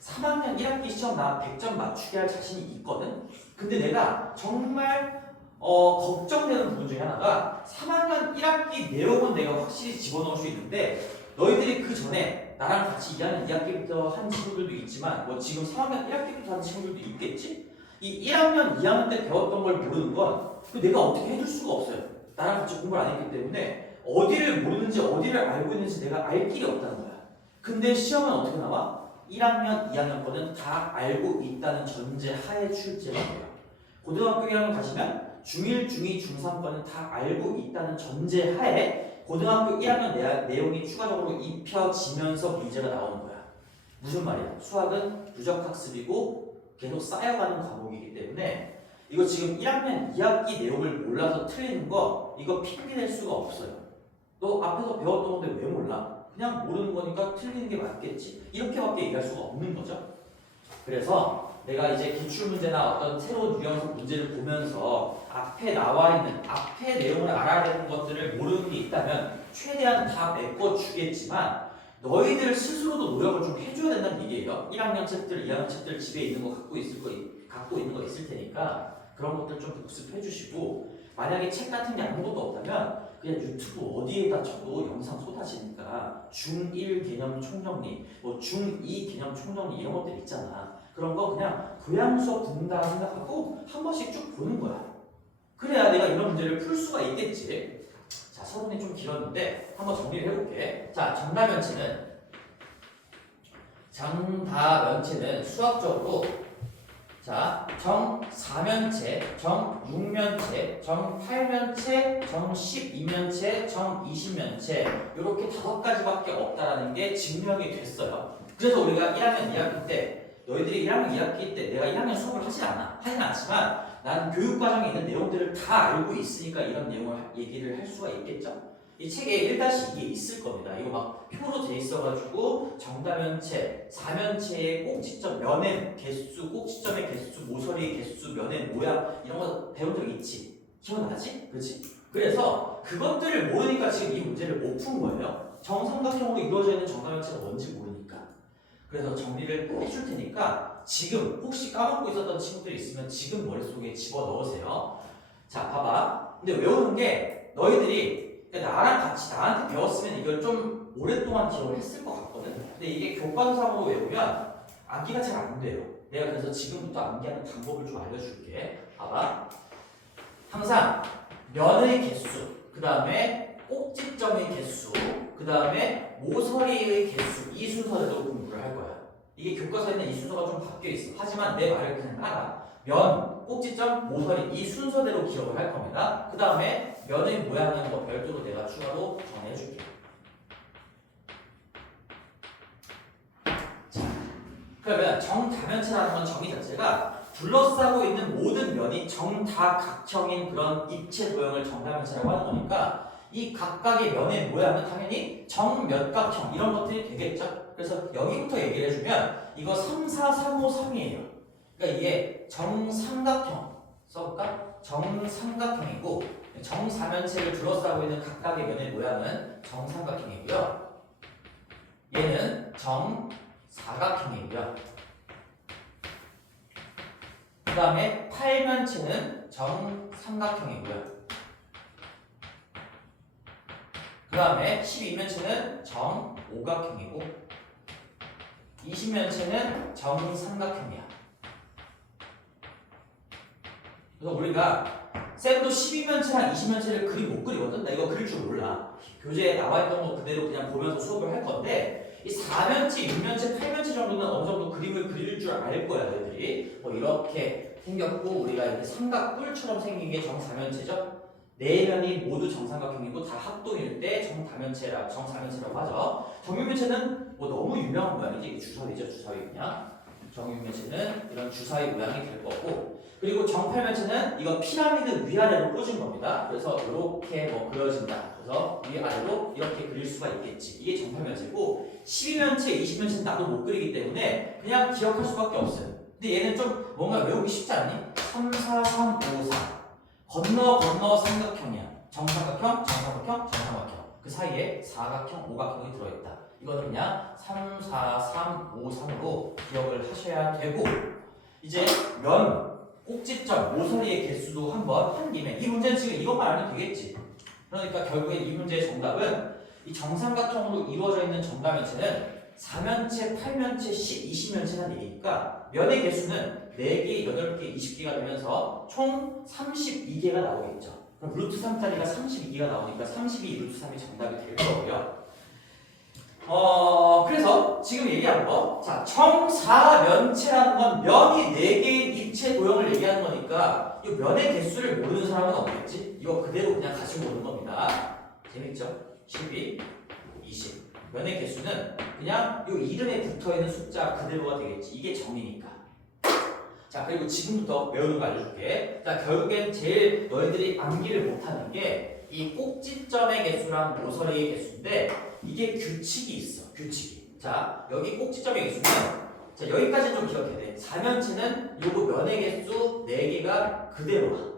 3학년 1학기 시험 나 100점 맞추게 할 자신이 있거든? 근데 내가 정말 걱정되는 부분 중에 하나가 3학년 1학기 내용은 내가 확실히 집어넣을 수 있는데 너희들이 그 전에 나랑 같이 2학년 2학기부터 한 친구들도 있지만 뭐 지금 3학년 1학기부터 한 친구들도 있겠지? 이 1학년, 2학년 때 배웠던 걸 모르는 건 내가 어떻게 해줄 수가 없어요. 나랑 같이 공부를 안 했기 때문에 어디를 모르는지 어디를 알고 있는지 내가 알 길이 없다는 거야. 근데 시험은 어떻게 나와? 1학년, 2학년 거는 다 알고 있다는 전제 하에 출제가 돼요. 고등학교 1학년 가시면 중1, 중2, 중3 거는 다 알고 있다는 전제 하에 고등학교 1학년 내용이 추가적으로 입혀지면서 문제가 나오는 거야. 무슨 말이야? 수학은 누적학습이고 계속 쌓여가는 과목이기 때문에 이거 지금 1학년 2학기 내용을 몰라서 틀리는 거 이거 핑계 댈 수가 없어요. 너 앞에서 배웠던 건데 왜 몰라? 그냥 모르는 거니까 틀리는 게 맞겠지. 이렇게밖에 얘기할 수가 없는 거죠. 그래서 내가 이제 기출문제나 어떤 새로운 유형성 문제를 보면서 앞에 나와 있는 앞에 내용을 알아야 되는 것들을 모르는 게 있다면 최대한 다 메꿔주겠지만 너희들 스스로도 노력을 좀 해줘야 된다는 얘기예요. 1학년 책들, 2학년 책들 집에 있는 거 갖고 있는 거 있을 테니까 그런 것들 좀 복습해 주시고 만약에 책 같은 게 아무것도 없다면 그냥 유튜브 어디에다 쳐도 영상 쏟아지니까 중1 개념 총정리, 뭐 중2 개념 총정리 이런 것들 있잖아. 그런 거 그냥 교양 수업 듣는다 생각하고 한 번씩 쭉 보는 거야. 그래야 내가 이런 문제를 풀 수가 있겠지. 자, 서론이 좀 길었는데 한번 정리를 해볼게. 자, 정다면체는 수학적으로 자, 정 4면체, 정 6면체, 정 8면체, 정 12면체, 정 20면체 이렇게 5가지밖에 없다라는 게 증명이 됐어요. 그래서 우리가 1학년 2학기 때 너희들이 1학년 2학기 때 내가 1학년 수업을 하진 않지만 난 교육과정에 있는 내용들을 다 알고 있으니까 이런 내용을 얘기를 할 수가 있겠죠. 이 책에 1-2에 있을 겁니다. 이거 막 표로 돼 있어가지고 정다면체, 4면체의 꼭지점, 면의 개수, 꼭지점의 개수, 모서리의 개수, 면의 모양 이런 거 배운 적 있지? 기억나지? 그렇지? 그래서 그것들을 모르니까 지금 이 문제를 못 푼 거예요. 정삼각형으로 이루어져 있는 정다면체가 뭔지 모르니까. 그래서 정리를 해줄 테니까 지금 혹시 까먹고 있었던 친구들이 있으면 지금 머릿속에 집어넣으세요. 자, 봐봐. 근데 외우는 게 너희들이 나랑 같이 나한테 배웠으면 이걸 좀 오랫동안 기억을 했을 것 같거든. 근데 이게 교과서상으로 외우면 암기가 잘 안 돼요. 내가 그래서 지금부터 암기하는 방법을 좀 알려줄게. 봐봐. 항상 면의 개수, 그 다음에 꼭지점의 개수, 그 다음에 모서리의 개수 이 순서대로 공부를 할 거야. 이게 교과서에 있는 이 순서가 좀 바뀌어 있어. 하지만 내 말을 그냥 따라. 면, 꼭지점, 모서리 이 순서대로 기억을 할 겁니다. 그 다음에 면의 모양은 뭐 별도로 내가 추가로 정해줄게. 자, 그러면 정다면체라는 건 정의 자체가 둘러싸고 있는 모든 면이 정다각형인 그런 입체 도형을 정다면체라고 하는 거니까 이 각각의 면의 모양은 당연히 정몇각형 이런 것들이 되겠죠. 그래서 여기부터 얘기를 해주면 이거 3, 4, 3, 5, 3이에요. 그러니까 이게 정삼각형 써볼까? 정삼각형이고 정사면체를 둘러싸고 있는 각각의 면의 모양은 정삼각형이고요. 얘는 정사각형이고요. 그 다음에 8면체는 정삼각형이고요. 그 다음에 12면체는 정오각형이고 20면체는 정삼각형이야. 그래서 우리가 쌤도 12면체랑 20면체를 그림 못 그리거든? 나 이거 그릴 줄 몰라. 교재에 나와있던 거 그대로 그냥 보면서 수업을 할 건데 이 4면체, 6면체, 8면체 정도는 어느 정도 그림을 그릴 줄 알 거야 너희들이. 뭐 이렇게 생겼고 우리가 이렇게 삼각뿔처럼 생긴 게 정사면체죠. 네 면이 모두 정삼각형이고 다 합동일 때 정사면체라고 하죠. 정육면체는 뭐 너무 유명한 모양이지. 이게 주사위죠, 주사위 그냥. 정육면체는 이런 주사위 모양이 될 거고 그리고 정팔면체는 이거 피라미드 위아래로 꽂은 겁니다. 그래서 이렇게 뭐 그려진다. 그래서 위아래로 이렇게 그릴 수가 있겠지. 이게 정팔면체고 12면체, 20면체는 나도 못 그리기 때문에 그냥 기억할 수밖에 없어요. 근데 얘는 좀 뭔가 외우기 쉽지 않니? 3, 4, 3, 5, 4 건너 삼각형이야. 정삼각형, 정삼각형, 정삼각형 그 사이에 사각형, 오각형이 들어있다. 이거는 그냥 3, 4, 3, 5, 3으로 기억을 하셔야 되고 이제 면, 꼭지점, 모서리의 개수도 한번 한 김에 이 문제는 지금 이것만 알면 되겠지. 그러니까 결국에 이 문제의 정답은 이 정삼각형으로 이루어져 있는 정다면체는 4면체, 8면체, 20면체라는 얘기니까 면의 개수는 4개, 8개, 20개가 되면서 총 32개가 나오겠죠. 그럼 루트 3짜리가 32개가 나오니까 32 루트 3이 정답이 될 거고요. 그래서 지금 얘기한 거, 자, 정사면체라는 건 면이 4개의 입체 도형을 얘기하는 거니까 이 면의 개수를 모르는 사람은 없겠지? 이거 그대로 그냥 가지고 오는 겁니다. 재밌죠? 12, 20. 면의 개수는 그냥 이 이름에 붙어있는 숫자 그대로가 되겠지. 이게 정이니까. 자, 그리고 지금부터 외우는 거 알려줄게. 자, 결국엔 제일 너희들이 암기를 못하는 게 이 꼭지점의 개수랑 모서리의 개수인데 이게 규칙이 있어. 규칙이. 자, 여기 꼭지점의 개수는 자, 여기까지 좀 기억해야 돼. 4면체는 요거 면의 개수 4개가 그대로야.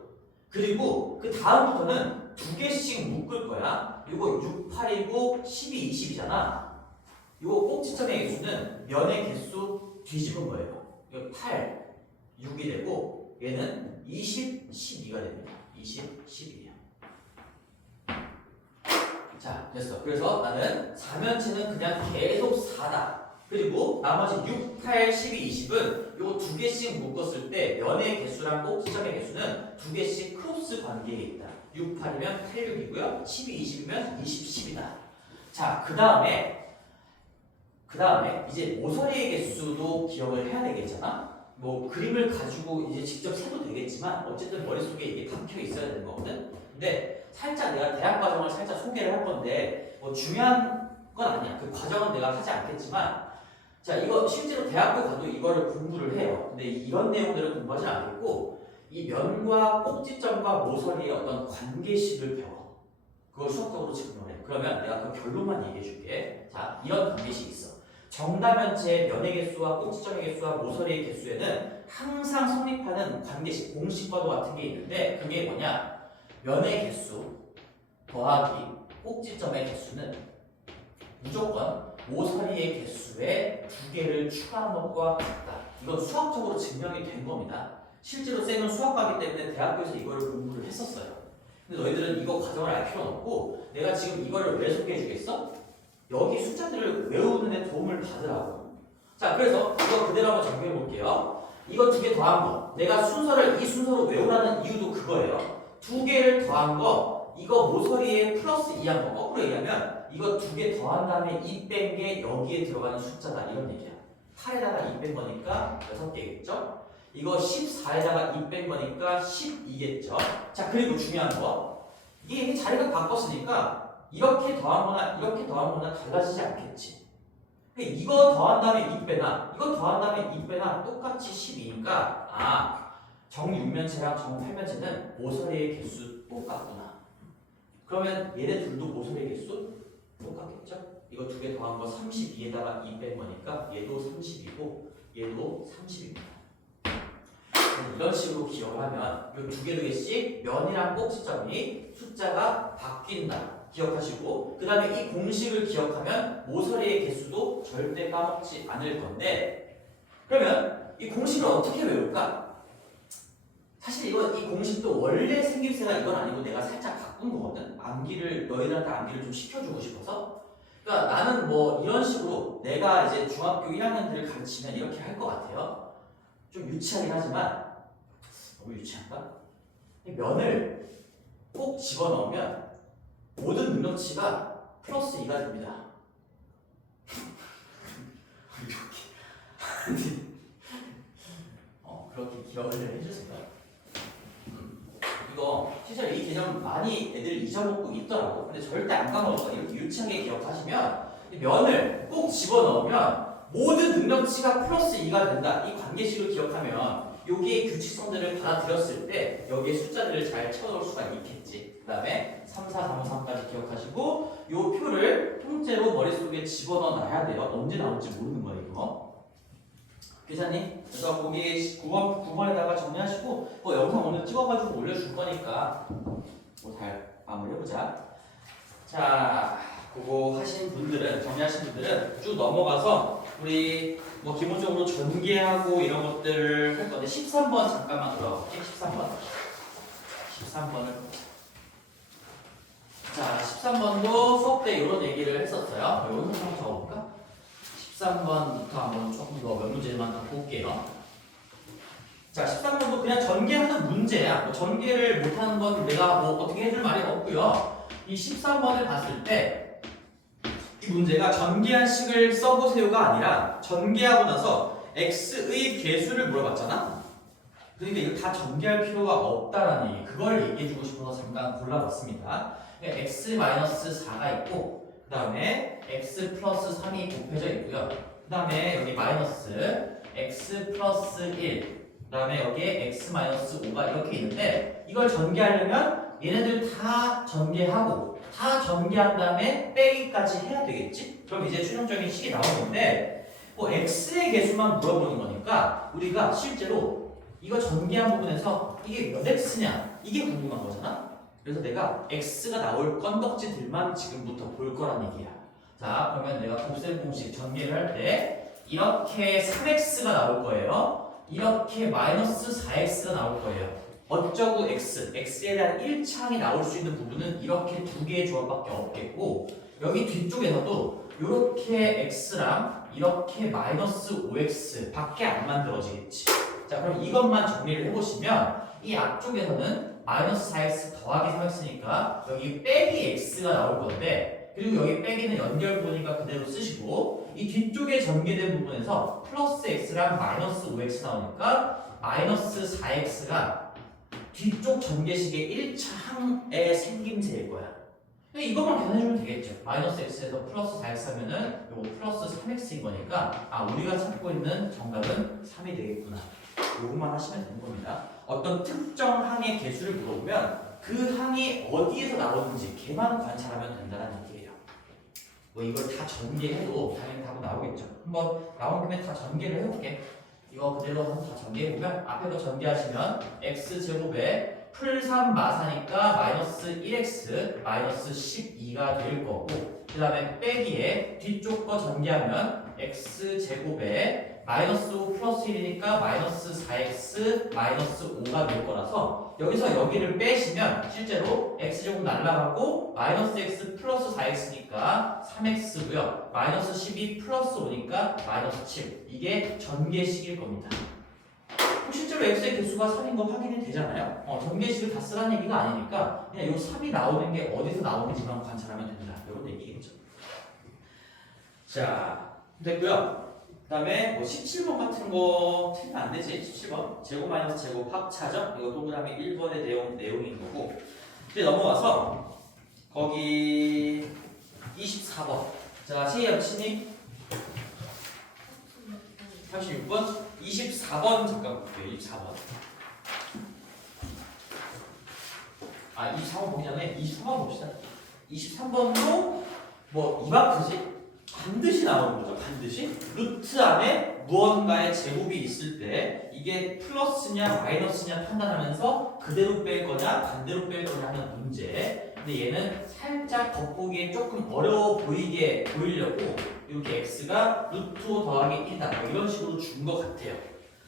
그리고 그 다음부터는 2개씩 묶을 거야. 요거 6, 8이고 12, 20이잖아. 요거 꼭지점의 개수는 면의 개수 뒤집은 거예요. 이거 8, 6이 되고 얘는 20, 12가 됩니다. 20, 12. 자, 됐어. 그래서 나는 4면체는 그냥 계속 4다. 그리고 나머지 6, 8, 12, 20은 요거 2개씩 묶었을 때 면의 개수랑 꼭지점의 개수는 2개씩 크로스 관계에 있다. 6, 8이면 8, 6이고요. 12, 20이면 20, 10이다. 자, 그 다음에 이제 모서리의 개수도 기억을 해야 되겠잖아. 뭐 그림을 가지고 이제 직접 세도 되겠지만 어쨌든 머릿속에 이게 박혀 있어야 되는 거거든. 근데 살짝 내가 대학 과정을 살짝 소개를 할 건데 뭐 중요한 건 아니야. 그 과정은 내가 하지 않겠지만 자 이거 실제로 대학교 가도 이거를 공부를 해요. 근데 이런 내용들을 공부하지 않겠고 이 면과 꼭지점과 모서리의 어떤 관계식을 배워. 그걸 수학적으로 증명을 해. 그러면 내가 그 결론만 얘기해 줄게. 자 이런 관계식이 있어. 정다면체의 면의 개수와 꼭지점의 개수와 모서리의 개수에는 항상 성립하는 관계식, 공식과도 같은 게 있는데 그게 뭐냐? 면의 개수 더하기 꼭지점의 개수는 무조건 모서리의 개수에 두 개를 추가한 것과 같다. 이건 수학적으로 증명이 된 겁니다. 실제로 쌤은 수학과이기 때문에 대학교에서 이거를 공부를 했었어요. 근데 너희들은 이거 과정을 알 필요는 없고 내가 지금 이거를 왜 소개해 주겠어? 여기 숫자들을 외우는 데 도움을 받으라고. 자, 그래서 이거 그대로 한번 정리해 볼게요. 이거 두 개 더한 거. 내가 순서를 이 순서로 외우라는 이유도 그거예요. 두 개를 더한 거, 이거 모서리에 플러스 2한 거. 거꾸로 얘기하면 이거 두 개 더한 다음에 2 뺀 게 여기에 들어가는 숫자다. 이런 얘기야. 8에다가 2 뺀 거니까 6개겠죠? 이거 14에다가 2 뺀 거니까 12겠죠? 자, 그리고 중요한 거. 이게 자리가 바꿨으니까 이렇게 더한 거나 달라지지 않겠지. 이거 더한 다음에 2 빼나 이거 더한 다음에 2 빼나 똑같이 12니까 정육면체랑 정팔면체는 모서리의 개수 똑같구나. 그러면 얘네 둘도 모서리의 개수 똑같겠죠? 이거 두 개 더한 거 32에다가 2 뺀 거니까 얘도 30이고 얘도 30입니다. 이런 식으로 기억을 하면 이 두 개씩 면이랑 꼭지점이 숫자가 바뀐다. 기억하시고 그 다음에 이 공식을 기억하면 모서리의 개수도 절대 까먹지 않을 건데 그러면 이 공식을 어떻게 외울까? 사실 이 공식도 원래 생김새가 이건 아니고 내가 살짝 바꾼 거거든. 너희들한테 암기를 좀 시켜주고 싶어서. 그러니까 나는 뭐 이런 식으로 내가 이제 중학교 1학년들을 가르치면 이렇게 할 것 같아요. 좀 유치하긴 하지만 너무 유치한가? 면을 꼭 집어넣으면 모든 능력치가 플러스 2가 됩니다. 그렇게 기억을 해주세요. 이거 실제로 이 개념 많이 애들 잊어먹고 있더라고. 근데 절대 안 까먹을 거예요. 이렇게 유치하게 기억하시면 면을 꼭 집어넣으면 모든 능력치가 플러스 2가 된다. 이 관계식을 기억하면 여기에 규칙성들을 받아들였을 때 여기에 숫자들을 잘 채워넣을 수가 있겠지. 그 다음에 3, 4, 3, 3까지 기억하시고 이 표를 통째로 머릿속에 집어넣어 놔야 돼요. 언제 나올지 모르는 거예요, 이거. 계산님, 그래서 거기 9번에다가 정리하시고 영상 오늘 찍어가지고 올려줄 거니까 잘 마무리해보자. 자, 그거 하신 분들은, 정리하신 분들은 쭉 넘어가서 우리 기본적으로 전개하고 이런 것들 할 건데 13번 잠깐만 들어갈게. 13번을 자 13번도 수업 때 이런 얘기를 했었어요. 이런 거 한번 적어볼까? 13번부터 한번 조금 더 몇 문제만 더 볼게요. 자 13번도 그냥 전개하는 문제야. 전개를 못하는 건 내가 어떻게 해줄 말이 없고요. 이 13번을 봤을 때 이 문제가 전개한 식을 써보세요가 아니라 전개하고 나서 x의 개수를 물어봤잖아. 그러니까 이거 다 전개할 필요가 없다라는 얘기. 그걸 얘기해주고 싶어서 잠깐 골라봤습니다. x-4가 있고 그 다음에 x 플러스 3이 곱해져 있고요. 그 다음에 여기 마이너스 x 플러스 1, 그 다음에 여기에 x 마이너스 5가 이렇게 있는데 이걸 전개하려면 얘네들 다 전개하고 다 전개한 다음에 빼기까지 해야 되겠지? 그럼 이제 최종적인 식이 나오는데 x의 개수만 물어보는 거니까 우리가 실제로 이거 전개한 부분에서 이게 몇 x냐? 이게 궁금한 거잖아? 그래서 내가 x가 나올 건덕지들만 지금부터 볼 거란 얘기야. 자, 그러면 내가 곱셈 공식 전개를 할 때 이렇게 3x가 나올 거예요. 이렇게 마이너스 4x가 나올 거예요. 어쩌고 x에 대한 1창이 나올 수 있는 부분은 이렇게 두 개의 조합밖에 없겠고 여기 뒤쪽에서도 이렇게 x랑 이렇게 마이너스 5x 밖에 안 만들어지겠지. 자, 그럼 이것만 정리를 해보시면 이 앞쪽에서는 마이너스 4x 더하기 3x니까 여기 빼기 x가 나올 건데 그리고 여기 빼기는 연결 보니까 그대로 쓰시고 이 뒤쪽에 전개된 부분에서 플러스 x랑 마이너스 5x 나오니까 마이너스 4x가 뒤쪽 전개식의 1차 항의 생김새일 거야. 이것만 계산해주면 되겠죠. 마이너스 x에서 플러스 4x 하면은 요거 플러스 3x인 거니까 우리가 찾고 있는 정답은 3이 되겠구나. 요것만 하시면 되는 겁니다. 어떤 특정 항의 개수를 물어보면 그 항이 어디에서 나오는지 걔만 관찰하면 된다는 얘기예요. 뭐 이걸 다 전개해도 당연히 답은 나오겠죠. 한번 나온 김에 다 전개를 해볼게. 이거 그대로 한번 다 전개해보면 앞에 거 전개하시면 x제곱에 풀3 마사니까 마이너스 1x 마이너스 12가 될 거고 그 다음에 빼기에 뒤쪽 거 전개하면 x제곱에 마이너스 5 플러스 1이니까 마이너스 4x 마이너스 5가 될 거라서 여기서 여기를 빼시면 실제로 x제곱 날라가고 마이너스 x 플러스 4x니까 3x고요 마이너스 12 플러스 5니까 마이너스 7 이게 전개식일 겁니다. 실제로 x의 개수가 3인 거 확인이 되잖아요. 전개식을 다 쓰라는 얘기가 아니니까 그냥 이 3이 나오는 게 어디서 나오는지만 관찰하면 된다. 이런 얘기겠죠. 자, 됐고요. 그 다음에 뭐 17번 같은 거 틀리면 안 되지. 17번 제곱 마이너스 제곱 합차죠. 이거 동그라미 1번의 내용인 거고 이제 넘어가서 거기 24번 자 최희연 친이 36번 24번 잠깐 볼게요. 24번 24번 보기 전에 23번 봅시다. 23번도 뭐 이마크지? 반드시 나오는 거죠. 반드시 루트 안에 무언가의 제곱이 있을 때 이게 플러스냐 마이너스냐 판단하면서 그대로 뺄 거냐 반대로 뺄 거냐 하는 문제. 근데 얘는 살짝 겉보기에 조금 어려워 보이게 보이려고 이렇게 x가 루트 5 더하기 1이다 뭐 이런 식으로 준 것 같아요.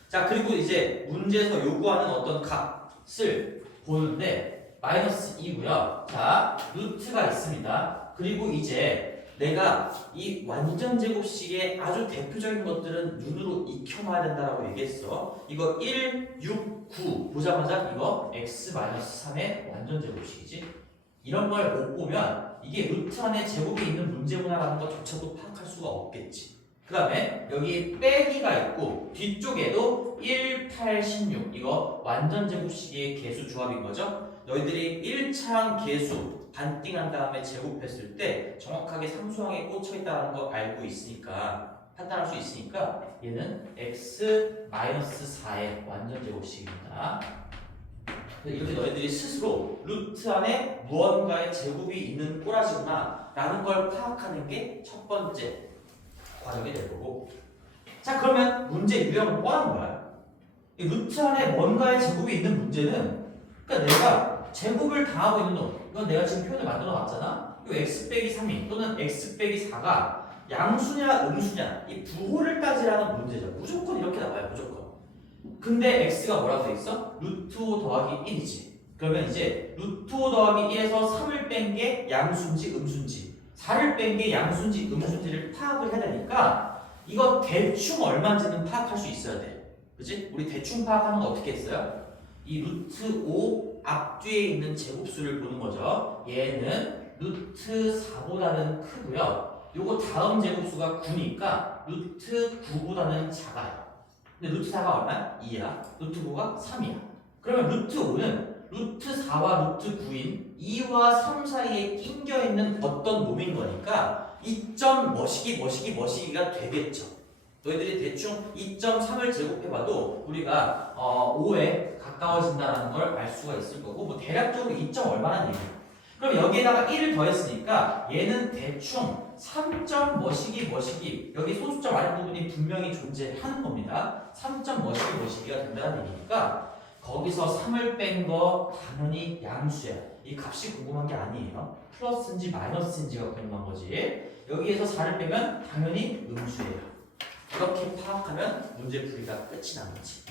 자 그리고 이제 문제에서 요구하는 어떤 값을 보는데 마이너스 2고요. 자 루트가 있습니다. 그리고 이제 내가 이 완전 제곱식의 아주 대표적인 것들은 눈으로 익혀놔야 된다라고 얘기했어. 이거 1, 6, 9 보자마자 이거 x-3의 완전 제곱식이지. 이런 걸 못 보면 이게 루트 안에 제곱이 있는 문제구나라는 것조차도 파악할 수가 없겠지. 그 다음에 여기 빼기가 있고 뒤쪽에도 1, 8, 16 이거 완전 제곱식의 개수 조합인 거죠. 너희들이 1차항 개수 반띵한 다음에 제곱했을 때 정확하게 상수항에 꽂혀 있다는 거 알고 있으니까 판단할 수 있으니까 얘는 x-4의 완전 제곱식입니다. 이렇게 너희들이 스스로 루트 안에 무언가의 제곱이 있는 꼬라지구나 라는 걸 파악하는 게 첫 번째 과정이 될 거고 자 그러면 문제 유형은 뻔한 거야. 이 루트 안에 뭔가의 제곱이 있는 문제는 그러니까 내가 제곱을 당하고 있는 놈 이건 내가 지금 표현을 만들어 놨잖아. 이 x 빼기 3이 또는 x 빼기 4가 양수냐 음수냐 이 부호를 따지라는 문제죠. 무조건 이렇게 나와요. 무조건. 근데 x가 뭐라고 돼 있어? 루트 5 더하기 1이지. 그러면 이제 루트 5 더하기 1에서 3을 뺀 게 양수인지 음수인지 4를 뺀 게 양수인지 음수인지를 파악을 해야 되니까 이거 대충 얼마인지는 파악할 수 있어야 돼. 그치? 우리 대충 파악하는 거 어떻게 했어요? 이 루트 5 앞뒤에 있는 제곱수를 보는 거죠. 얘는 루트 4보다는 크고요. 요거 다음 제곱수가 9니까 루트 9보다는 작아요. 근데 루트 4가 얼마야? 2야. 루트 9가 3이야. 그러면 루트 5는 루트 4와 루트 9인 2와 3 사이에 낑겨있는 어떤 놈인 거니까 2점 뭐시기가 되겠죠. 너희들이 대충 2.3을 제곱해봐도 우리가 5에 가까워진다는 걸 알 수가 있을 거고 뭐 대략적으로 2점 얼마나 얘기야. 그럼 여기에다가 1을 더했으니까 얘는 대충 3점 뭐시기 여기 소수점 아랫부분이 분명히 존재하는 겁니다. 3점 뭐시기가 된다는 얘기니까 거기서 3을 뺀 거 당연히 양수야. 이 값이 궁금한 게 아니에요. 플러스인지 마이너스인지가 궁금한 거지. 여기에서 4를 빼면 당연히 음수예요. 이렇게 파악하면 문제 풀이가 끝이 나는 거지.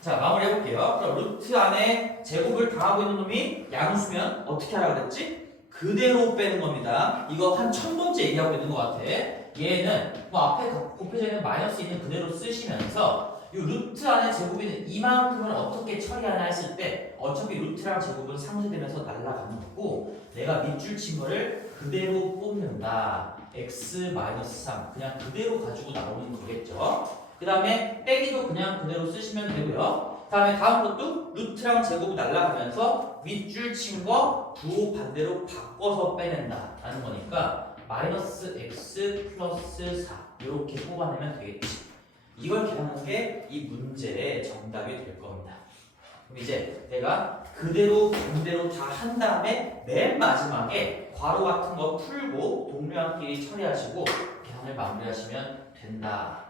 자 마무리 해볼게요. 그럼 루트 안에 제곱을 당하고 있는 놈이 양수면 어떻게 하라 그랬지? 그대로 빼는 겁니다. 이거 한 1000번째 얘기하고 있는 것 같아. 얘는 뭐 앞에 곱해져 있는 마이너스 있는 그대로 쓰시면서 이 루트 안에 제곱이는 이만큼을 어떻게 처리하나 했을 때 어차피 루트랑 제곱은 상쇄되면서 날아가는 거고 내가 밑줄 친 거를 그대로 뽑는다. x-3 그냥 그대로 가지고 나오는 거겠죠. 그 다음에 빼기도 그냥 그대로 쓰시면 되고요. 그 다음에 다음 것도 루트랑 제곱이 날아가면서 밑줄 친 거 부호 반대로 바꿔서 빼낸다 라는 거니까 마이너스 x 플러스 4 이렇게 뽑아내면 되겠지. 이걸 계산하는 게 이 문제의 정답이 될 겁니다. 그럼 이제 내가 그대로 반대로 다 한 다음에 맨 마지막에 괄호 같은 거 풀고 동료한끼리 처리하시고 계산을 마무리하시면 된다.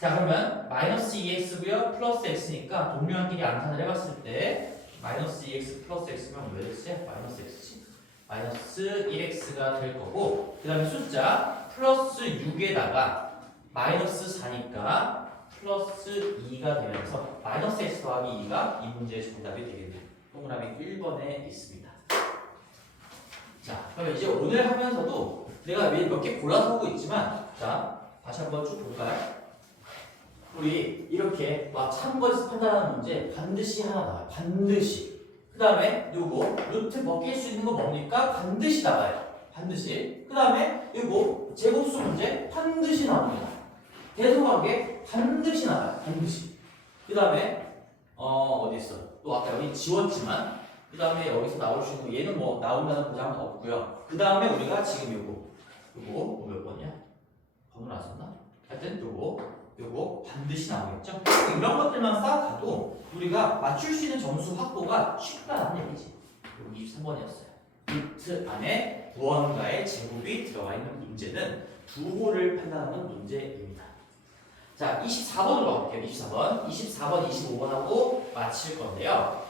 자 그러면 마이너스 2x고요 플러스 x니까 동료한끼리 암산을 해봤을 때 마이너스 2x 플러스 x면 왜 x야? 마이너스 x지. 마이너스 1x가 될 거고 그 다음에 숫자 플러스 6에다가 마이너스 4니까 플러스 2가 되면서 마이너스 x 더하기 2가 이 문제의 정답이 되겠네요. 동그라미 1번에 있습니다. 자 그러면 이제 오늘 하면서도 내가 몇 개 골라서 하고 있지만 자 다시 한번 쭉 볼까요? 우리 이렇게 막 참고해서 판단하는 문제 반드시 하나 나와요. 반드시. 그 다음에 요거 루트 벗길 수 있는 거 뭡니까? 반드시 나와요. 반드시. 그 다음에 요거 제곱수 문제 반드시 나옵니다. 대소관계 반드시 나와요. 반드시. 그 다음에 어디 있어? 또 아까 여기 지웠지만 그 다음에 여기서 나올 수 있는 거 얘는 뭐 나온다는 보장은 없고요. 그 다음에 우리가 지금 요거 몇 번이야? 번호 안 썼나? 하여튼 요거 반드시 나오겠죠? 이런 것들만 쌓아가도 우리가 맞출 수 있는 점수 확보가 쉽다는 얘기지. 여기 23번이었어요. 루트 안에 무언가의 제곱이 들어가 있는 문제는 부호를 판단하는 문제입니다. 자, 24번으로 가볼게요. 24번, 25번하고 마칠 건데요.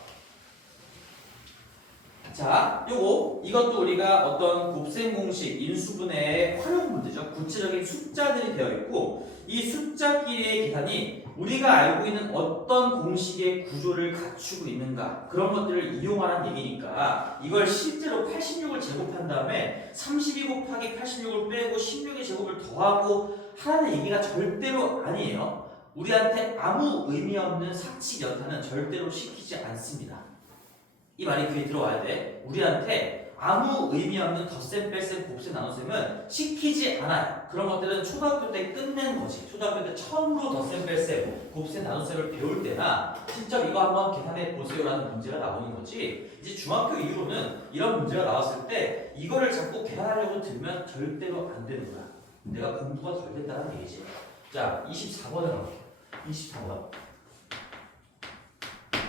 자, 이것도 우리가 어떤 곱셈 공식, 인수분해의 활용 문제죠. 구체적인 숫자들이 되어 있고 이 숫자끼리의 계산이 우리가 알고 있는 어떤 공식의 구조를 갖추고 있는가 그런 것들을 이용하는 얘기니까 이걸 실제로 86을 제곱한 다음에 32 곱하기 86을 빼고 16의 제곱을 더하고 하라는 얘기가 절대로 아니에요. 우리한테 아무 의미 없는 사칙 연산은 절대로 시키지 않습니다. 이 말이 귀에 들어와야 돼. 우리한테 아무 의미 없는 덧셈, 뺄셈, 곱셈, 나눗셈은 시키지 않아요. 그런 것들은 초등학교 때 끝낸 거지. 초등학교 때 처음으로 덧셈, 뺄셈, 곱셈, 나눗셈을 배울 때나 직접 이거 한번 계산해 보세요라는 문제가 나오는 거지. 이제 중학교 이후로는 이런 문제가 나왔을 때 이거를 자꾸 계산하려고 들면 절대로 안 되는 거야. 내가 공부가 덜 됐다는 얘기지. 자, 24번을 가볼게요. 24번.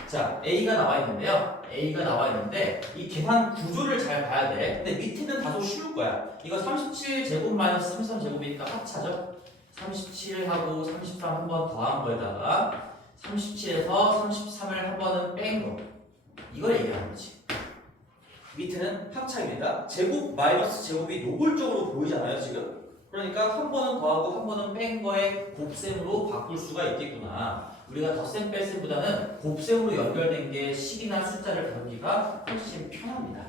자, A가 나와 있는데요. A가 나와 있는데 이 계산 구조를 잘 봐야 돼. 근데 밑에는 다소 쉬울 거야. 이거 37제곱 마이너스 33제곱이니까 합차죠. 37하고 33 한 번 더한 거에다가 37에서 33을 한 번은 뺀 거. 이걸 얘기하는 거지. 밑에는 합차입니다. 제곱 마이너스 제곱이 노골적으로 보이잖아요, 지금. 그러니까 한 번은 더하고 한 번은 뺀 거에 곱셈으로 바꿀 수가 있겠구나. 우리가 덧셈 뺄셈보다는 곱셈으로 연결된 게 식이나 숫자를 다루기가 훨씬 편합니다.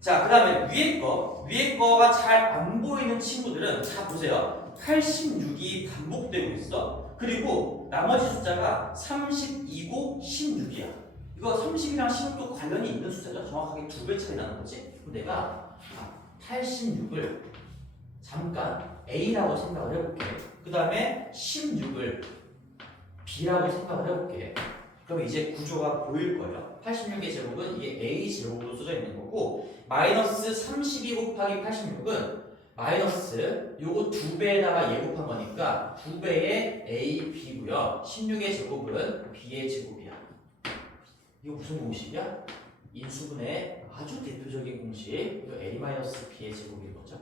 자, 그 다음에 위에 거가 잘 안 보이는 친구들은 자 보세요. 86이 반복되고 있어. 그리고 나머지 숫자가 32고 16이야. 이거 30이랑 16도 관련이 있는 숫자죠. 정확하게 2배 차이 나는 거지. 그럼 내가 86을 잠깐 A라고 생각을 해볼게. 그 다음에 16을 B라고 생각을 해볼게. 그럼 이제 구조가 보일 거예요. 86의 제곱은 이게 A 제곱으로 써져 있는 거고 마이너스 32 곱하기 86은 마이너스 요거 2배에다가 예곱한 거니까 2배의 A, B고요. 16의 제곱은 B의 제곱이야. 이거 무슨 공식이야? 인수분해의 아주 대표적인 공식. 이거 A-B의 제곱인 거죠.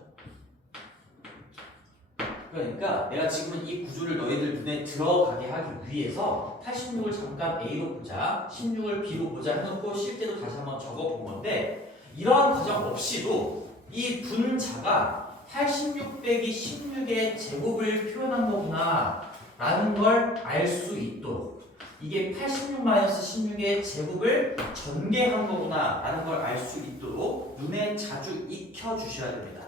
그러니까 내가 지금은 이 구조를 너희들 눈에 들어가게 하기 위해서 86을 잠깐 A로 보자, 16을 B로 보자 해놓고 실제로 다시 한번 적어본 건데 이러한 과정 없이도 이 분자가 86 빼기 16의 제곱을 표현한 거구나 라는 걸 알 수 있도록 이게 86-16의 제곱을 전개한 거구나 라는 걸 알 수 있도록 눈에 자주 익혀 주셔야 됩니다.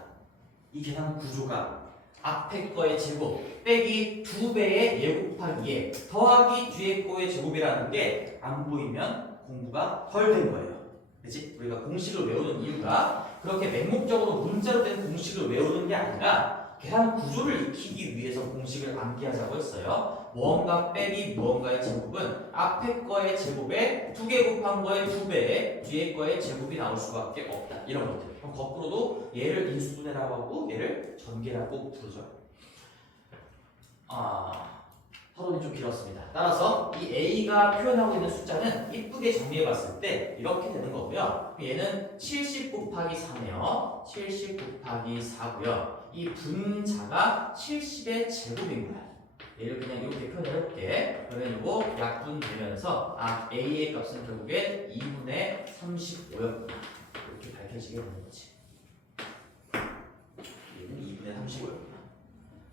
이 계산 구조가 앞에 거의 제곱 빼기 2배의 예 곱하기 예 더하기 뒤에 거의 제곱이라는 게 안 보이면 공부가 덜 된 거예요. 그치? 우리가 공식을 외우는 이유가 그렇게 맹목적으로 문자로 된 공식을 외우는 게 아니라 계산 구조를 익히기 위해서 공식을 암기하자고 했어요. 무언가 빼기 무언가의 제곱은 앞에 거의 제곱에 2개 곱한 거의 2배에 뒤에 거의 제곱이 나올 수밖에 없다. 이런 것들. 그럼 거꾸로도 얘를 인수분해라고 하고 얘를 전개라고 부르죠. 서론이 좀 길었습니다. 따라서 이 A가 표현하고 있는 숫자는 이쁘게 정리해봤을 때 이렇게 되는 거고요. 얘는 70 곱하기 4네요. 70 곱하기 4고요. 이 분자가 70의 제곱인 거야. 얘를 그냥 이렇게 표현을 해볼게. 그러면 이거 약분되면서 A의 값은 결국에 2분의 35였구나. 이렇게 밝혀지게 되는 거지. 얘는 2분의 35였구나.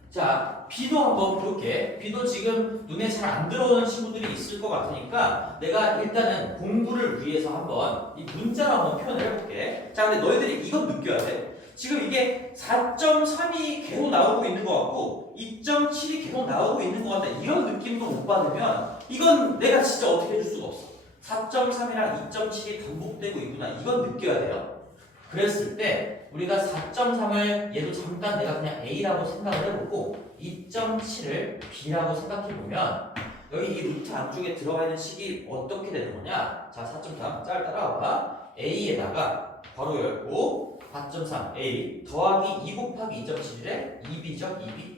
자, B도 한번 볼게. B도 지금 눈에 잘 안 들어오는 친구들이 있을 것 같으니까 내가 일단은 공부를 위해서 한번 이 문자로 한번 표현을 해볼게. 자, 근데 너희들이 이건 느껴야 돼. 지금 이게 4.3이 계속 나오고 있는 것 같고 2.7이 계속 나오고 있는 것 같다. 이런 느낌도 못 받으면 이건 내가 진짜 어떻게 해줄 수가 없어. 4.3이랑 2.7이 반복되고 있구나. 이건 느껴야 돼요. 그랬을 때 우리가 4.3을 얘도 잠깐 내가 그냥 A라고 생각을 해보고 2.7을 B라고 생각해보면 여기 이 루트 안쪽에 들어가 있는 식이 어떻게 되는 거냐. 자, 4.3 짤 따라와봐. A에다가 괄호 열고 4.3 A 더하기 2 곱하기 2.7에 2B죠. 2B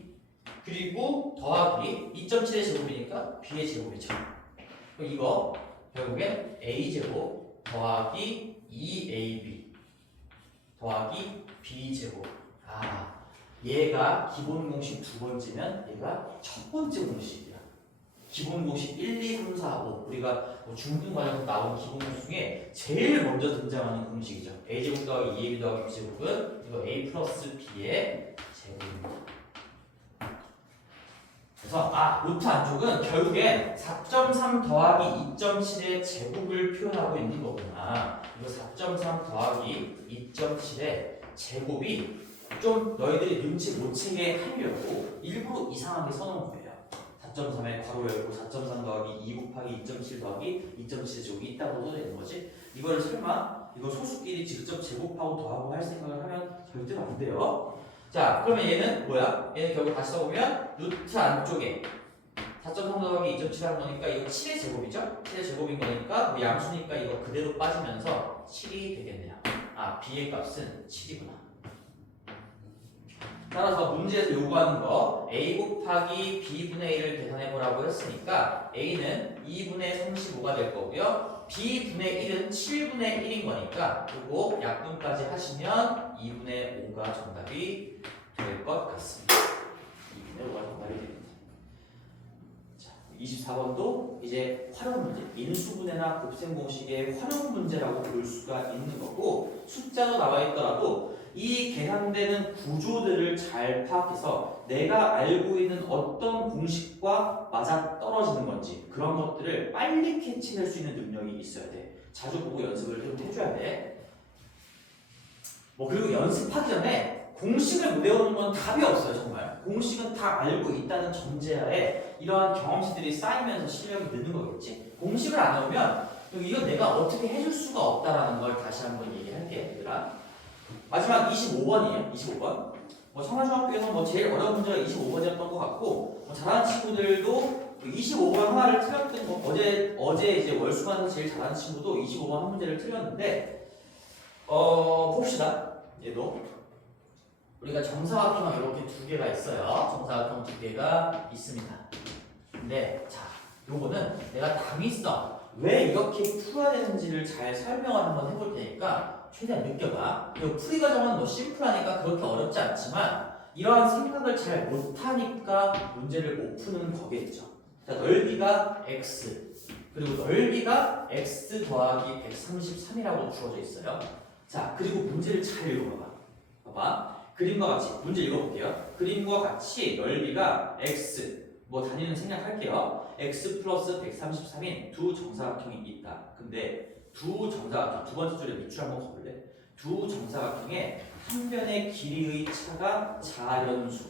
그리고 더하기 2.7의 제곱이니까 B의 제곱이죠. 그럼 이거 결국엔 A제곱 더하기 2AB 더하기 B제곱. 얘가 기본 공식 두 번째면 얘가 첫 번째 공식이야. 기본 공식 1, 2, 3, 4, 5 우리가 중등 과정에서 나온 기본 공식 중에 제일 먼저 등장하는 공식이죠. A제곱 더하기 2AB 더하기 B제곱은 이거 A 플러스 B의 제곱입니다. 그래서 루트 안쪽은 결국엔 4.3 더하기 2.7의 제곱을 표현하고 있는 거구나. 이거 4.3 더하기 2.7의 제곱이 좀 너희들이 눈치 못 채게 하려고 일부러 이상하게 써놓은 거예요. 4.3에 괄호 열고 4.3 더하기 2 곱하기 2.7 더하기 2.7의 제곱이 있다고 써져 있는 거지. 이거를 설마 이거 소수끼리 직접 제곱하고 더하고 할 생각을 하면 절대로 안 돼요. 자, 그러면 얘는 뭐야? 얘는 결국 다시 써보면 루트 안쪽에 4.3 더하기 2.7 하는 거니까 이거 7의 제곱이죠? 7의 제곱인 거니까 뭐 양수니까 이거 그대로 빠지면서 7이 되겠네요. B의 값은 7이구나. 따라서 문제에서 요구하는 거 A 곱하기 B분의 1을 계산해보라고 했으니까 A는 2분의 35가 될 거고요. B분의 1은 7분의 1인 거니까 그리고 약분까지 하시면 2분의 5가 정답이 될 것 같습니다. 2분의 5가 정답이 됩니다. 자, 24번도 이제 활용 문제, 인수분해나 곱셈 공식의 활용 문제라고 볼 수가 있는 거고 숫자도 나와 있더라도 이 계산되는 구조들을 잘 파악해서 내가 알고 있는 어떤 공식과 맞아 떨어지는 건지 그런 것들을 빨리 캐치할 수 있는 능력이 있어야 돼. 자주 보고 연습을 좀 해줘야 돼. 그리고 연습하기 전에 공식을 못 외우는 건 답이 없어요. 정말 공식은 다 알고 있다는 전제하에 이러한 경험치들이 쌓이면서 실력이 느는 거겠지. 공식을 안 외우면 이건 내가 어떻게 해줄 수가 없다라는 걸 다시 한번 얘기할게. 얘들아, 마지막 25번이에요. 25번. 청라중학교에서 제일 어려운 문제가 25번이었던 것 같고 잘하는 친구들도 25번 하나를 틀렸던 거 어제 이제 월수관에서 제일 잘하는 친구도 25번 한 문제를 틀렸는데 봅시다. 얘도 우리가 정사각형 이렇게 두 개가 있어요. 정사각형 두 개가 있습니다. 근데 자, 요거는 내가 당위성 왜 이렇게 풀어야 되는지를 잘 설명을 한번 해볼 테니까 최대한 느껴봐. 이 풀이 과정은 심플하니까 그렇게 어렵지 않지만 이러한 생각을 잘 못하니까 문제를 못 푸는 거겠죠. 자, 넓이가 x 그리고 넓이가 x 더하기 133이라고 주어져 있어요. 자, 그리고 문제를 잘 읽어봐. 봐봐. 그림과 같이 문제 읽어볼게요. 그림과 같이 넓이가 x 단위는 생략할게요. x 플러스 133인 두 정사각형이 있다. 근데 두 정사각형, 두 번째 줄에 밑줄 한번 가볼래? 두 정사각형의 한 변의 길이의 차가 자연수.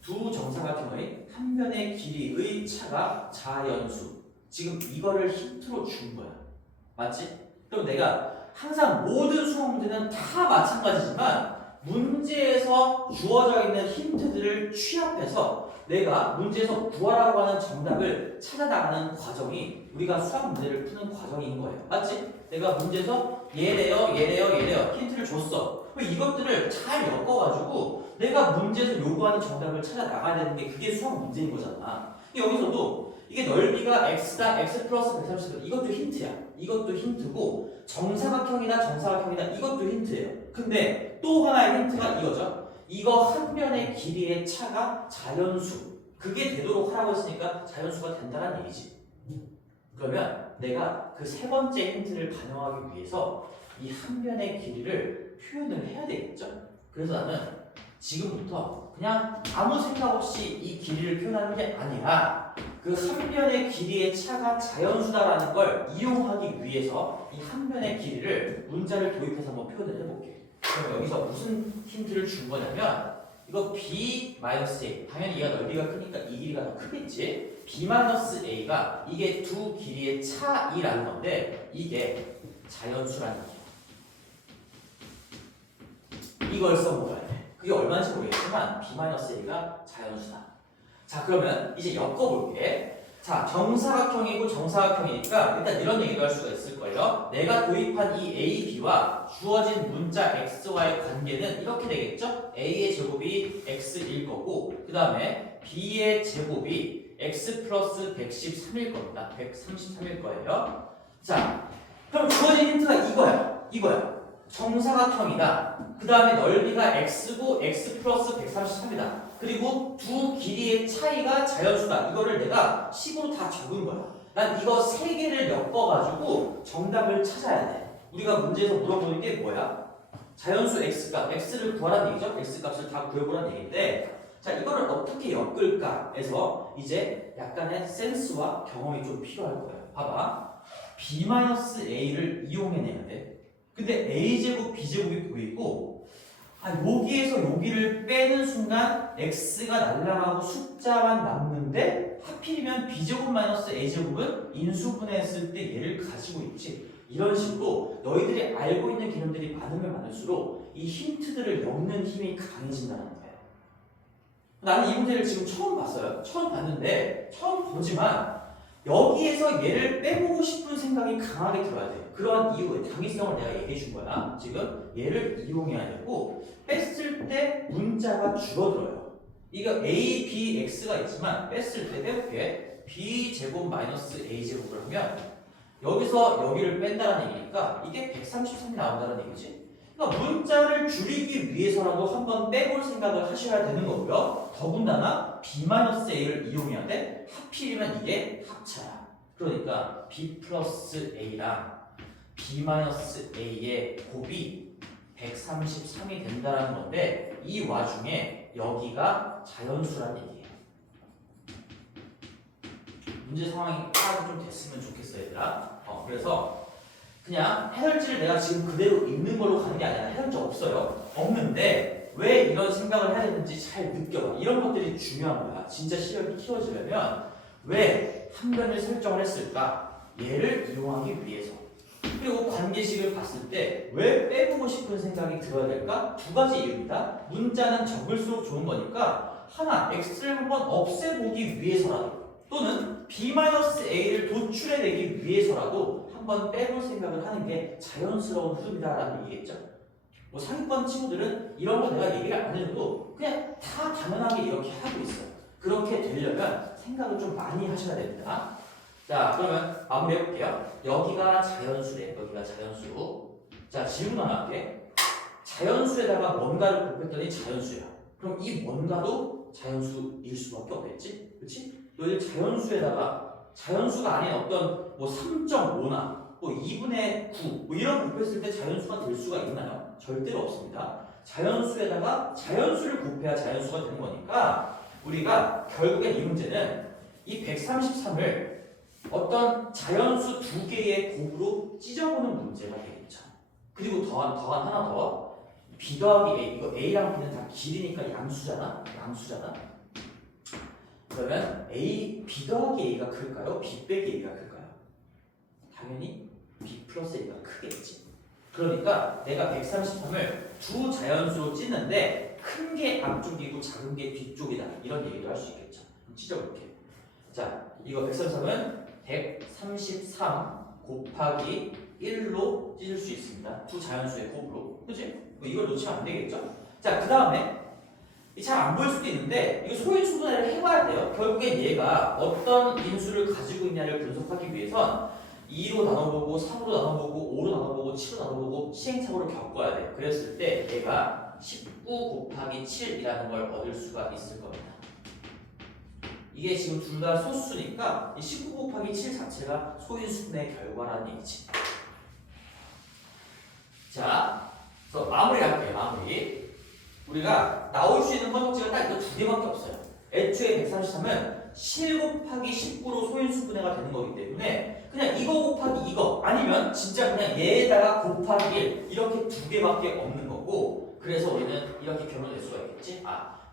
두 정사각형의 한 변의 길이의 차가 자연수. 지금 이거를 힌트로 준 거야. 맞지? 그럼 내가 항상 모든 수학 문제는 다 마찬가지지만 문제에서 주어져 있는 힌트들을 취합해서 내가 문제에서 구하라고 하는 정답을 찾아나가는 과정이 우리가 수학 문제를 푸는 과정인 거예요. 맞지? 내가 문제에서 얘래요 힌트를 줬어. 그럼 이것들을 잘 엮어가지고 내가 문제에서 요구하는 정답을 찾아나가야 되는 게 그게 수학 문제인 거잖아. 여기서도 이게 넓이가 x다, x 플러스 130, 이것도 힌트야. 이것도 힌트고 정사각형이다, 정사각형이다, 이것도 힌트예요. 근데 또 하나의 힌트가 이거죠. 이거 한 변의 길이의 차가 자연수. 그게 되도록 하라고 했으니까 자연수가 된다는 얘기지. 그러면 내가 그 세 번째 힌트를 반영하기 위해서 이 한 변의 길이를 표현을 해야 되겠죠? 그래서 나는 지금부터 그냥 아무 생각 없이 이 길이를 표현하는 게 아니라 그 한 변의 길이의 차가 자연수다라는 걸 이용하기 위해서 이 한 변의 길이를 문자를 도입해서 한번 표현을 해볼게. 그럼 여기서 무슨 힌트를 준 거냐면 이거 b-a, 당연히 얘가 넓이가 크니까 이 길이가 더 크겠지. b-a가 이게 두 길이의 차이라는 건데 이게 자연수라는 거예요. 이걸 써먹어야 돼. 그게 얼마인지 모르겠지만 b-a가 자연수다. 자, 그러면 이제 엮어볼게. 자, 정사각형이고 정사각형이니까 일단 이런 얘기도 할 수가 있을 거예요. 내가 도입한 이 a, b와 주어진 문자 x와의 관계는 이렇게 되겠죠? a의 제곱이 x일 거고 그 다음에 b의 제곱이 x 플러스 113일 겁니다. 133일 거예요. 자, 그럼 주어진 힌트가 이거야. 정사각형이다. 그 다음에 넓이가 x고 x 플러스 133이다. 그리고 두 길이의 차이가 자연수다. 이거를 내가 식으로 다 적은 거야. 난 이거 세 개를 엮어가지고 정답을 찾아야 돼. 우리가 문제에서 물어보는 게 뭐야? 자연수 x값, x를 구하라는 얘기죠. x값을 다 구해보라는 얘기인데 자, 이거를 어떻게 엮을까 해서 이제 약간의 센스와 경험이 좀 필요할 거예요. 봐봐. b-a를 이용해내야 돼. 근데 a제곱, b제곱이 보이고 여기에서 여기를 빼는 순간 x가 날아가고 숫자만 남는데 하필이면 b제곱 마이너스 a제곱은 인수분해했을 때 얘를 가지고 있지. 이런 식으로 너희들이 알고 있는 개념들이 많으면 많을수록 이 힌트들을 엮는 힘이 강해진다는 거예요. 나는 이 문제를 지금 처음 봤어요. 처음 봤는데 처음 보지만 여기에서 얘를 빼보고 싶은 생각이 강하게 들어야 돼. 그러한 이유의 당위성을 내가 얘기해 준 거야. 지금 얘를 이용해야 되고 뺐을 때 문자가 줄어들어요. 이거 a, b, x가 있지만 뺐을 때 빼볼게. b 제곱 마이너스 a 제곱을 하면 여기서 여기를 뺀다는 얘기니까 이게 133이 나온다는 얘기지. 그러니까 문자를 줄이기 위해서라도 한번 빼볼 생각을 하셔야 되는 거고요. 더군다나 b-a를 이용해야 돼. 하필이면 이게 합차야. 그러니까 b 플러스 a랑 b-a의 곱이 133이 된다는 건데 이 와중에 여기가 자연수라는 얘기예요. 문제 상황이 파악이 좀 됐으면 좋겠어 얘들아. 그래서 그냥 해설지를 내가 지금 그대로 읽는 걸로 가는 게 아니라 해설지 없어요. 없는데 왜 이런 생각을 해야 되는지 잘 느껴봐. 이런 것들이 중요한 거야. 진짜 실력이 키워지려면 왜 한 변을 설정을 했을까? 얘를 이용하기 위해서. 그리고 관계식을 봤을 때 왜 빼보고 싶은 생각이 들어야 될까? 두 가지 이유입니다. 문자는 적을수록 좋은 거니까 하나, x를 한번 없애보기 위해서라도 또는 b-a를 도출해내기 위해서라도 한번 빼볼 생각을 하는 게 자연스러운 흐름이다라는 얘기겠죠. 뭐 상위권 친구들은 이런 거 내가 얘기를 안 해줘도 그냥 다 당연하게 이렇게 하고 있어요. 그렇게 되려면 생각을 좀 많이 하셔야 됩니다. 자, 그러면 마무리해볼게요. 여기가 자연수래. 여기가 자연수. 자, 질문 하나 할게. 자연수에다가 뭔가를 곱했더니 자연수야. 그럼 이 뭔가도 자연수일 수밖에 없겠지? 그렇지? 너희들 자연수에다가 자연수가 아닌 어떤 뭐 3.5나 뭐 2분의 9 뭐 이런 곱했을 때 자연수가 될 수가 있나요? 절대로 없습니다. 자연수에다가 자연수를 곱해야 자연수가 되는 거니까 우리가 결국엔 이 문제는 이 133을 어떤 자연수 두 개의 곱으로 찢어보는 문제가 되겠죠. 그리고 더한 하나 더. b 더하기 a, 이거 a랑 b는 다 길이니까 양수잖아. 그러면 B 더하기 A가 클까요? B 빼기 A가 클까요? 당연히 B 플러스 A가 크겠지. 그러니까 내가 133을 두 자연수로 찢는데 큰 게 앞쪽이고 작은 게 뒤쪽이다. 이런 얘기도 할 수 있겠죠. 찢어볼게. 자, 이거 133은 133 곱하기 1로 찢을 수 있습니다. 두 자연수의 곱으로. 그치? 뭐 이걸 놓치면 안 되겠죠? 자, 그 다음에 잘 안 보일 수도 있는데 이거 소인수분해를 해봐야 돼요. 결국엔 얘가 어떤 인수를 가지고 있냐를 분석하기 위해선 2로 나눠보고 3으로 나눠보고 5로 나눠보고 7로 나눠보고 시행착오를 겪어야 돼요. 그랬을 때 얘가 19 곱하기 7이라는 걸 얻을 수가 있을 겁니다. 이게 지금 둘 다 소수니까 이 19 곱하기 7 자체가 소인수분의 결과라는 얘기지. 자, 그래서 마무리할게요. 마무리. 우리가 나올 수 있는 선택지가 딱 이거 두 개밖에 없어요. 애초에 133은 7 곱하기 19로 소인수분해가 되는 거기 때문에 그냥 이거 곱하기 이거 아니면 진짜 그냥 얘에다가 곱하기 1 이렇게 두 개밖에 없는 거고 그래서 우리는 이렇게 결론낼 수가 있겠지.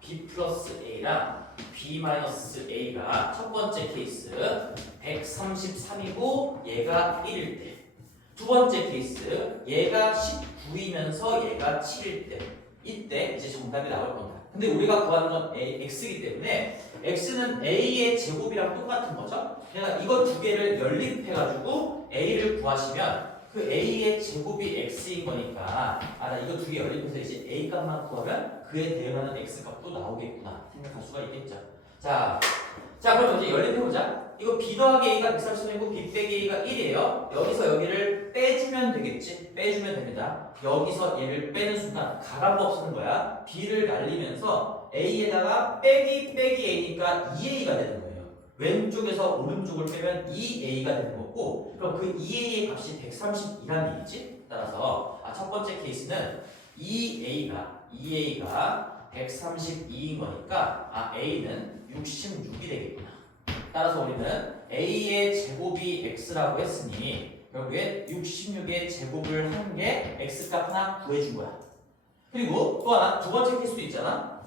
B 플러스 A랑 B 마이너스 A가 첫 번째 케이스 133이고 얘가 1일 때 두 번째 케이스 얘가 19이면서 얘가 7일 때 이때 이제 정답이 나올 겁니다. 근데 우리가 구하는 건 x이기 때문에 x는 a의 제곱이랑 똑같은 거죠. 그러니까 이거 두 개를 연립해가지고 a를 구하시면 그 a의 제곱이 x인 거니까 나 이거 두 개 연립해서 이제 a 값만 구하면 그에 대응하는 x 값도 나오겠구나 생각할 수가 있겠죠. 자 그럼 이제 연립해보자. 이거 b 더하기 a가 133이고 b 빼기 a가 1이에요. 여기서 여기를 빼주면 되겠지. 빼주면 됩니다. 여기서 얘를 빼는 순간 가감법 쓰는 거야. b를 날리면서 a에다가 빼기 a니까 2a가 되는 거예요. 왼쪽에서 오른쪽을 빼면 2a가 되는 거고 그럼 그 2a의 값이 132라는 얘기지. 따라서 첫 번째 케이스는 2a가 132인 거니까 a는 66이 되겠구나. 따라서 우리는 a의 제곱이 x라고 했으니 결국에 66의 제곱을 한 게 x값 하나 구해준 거야. 그리고 또 하나 두 번째 케이스도 있잖아.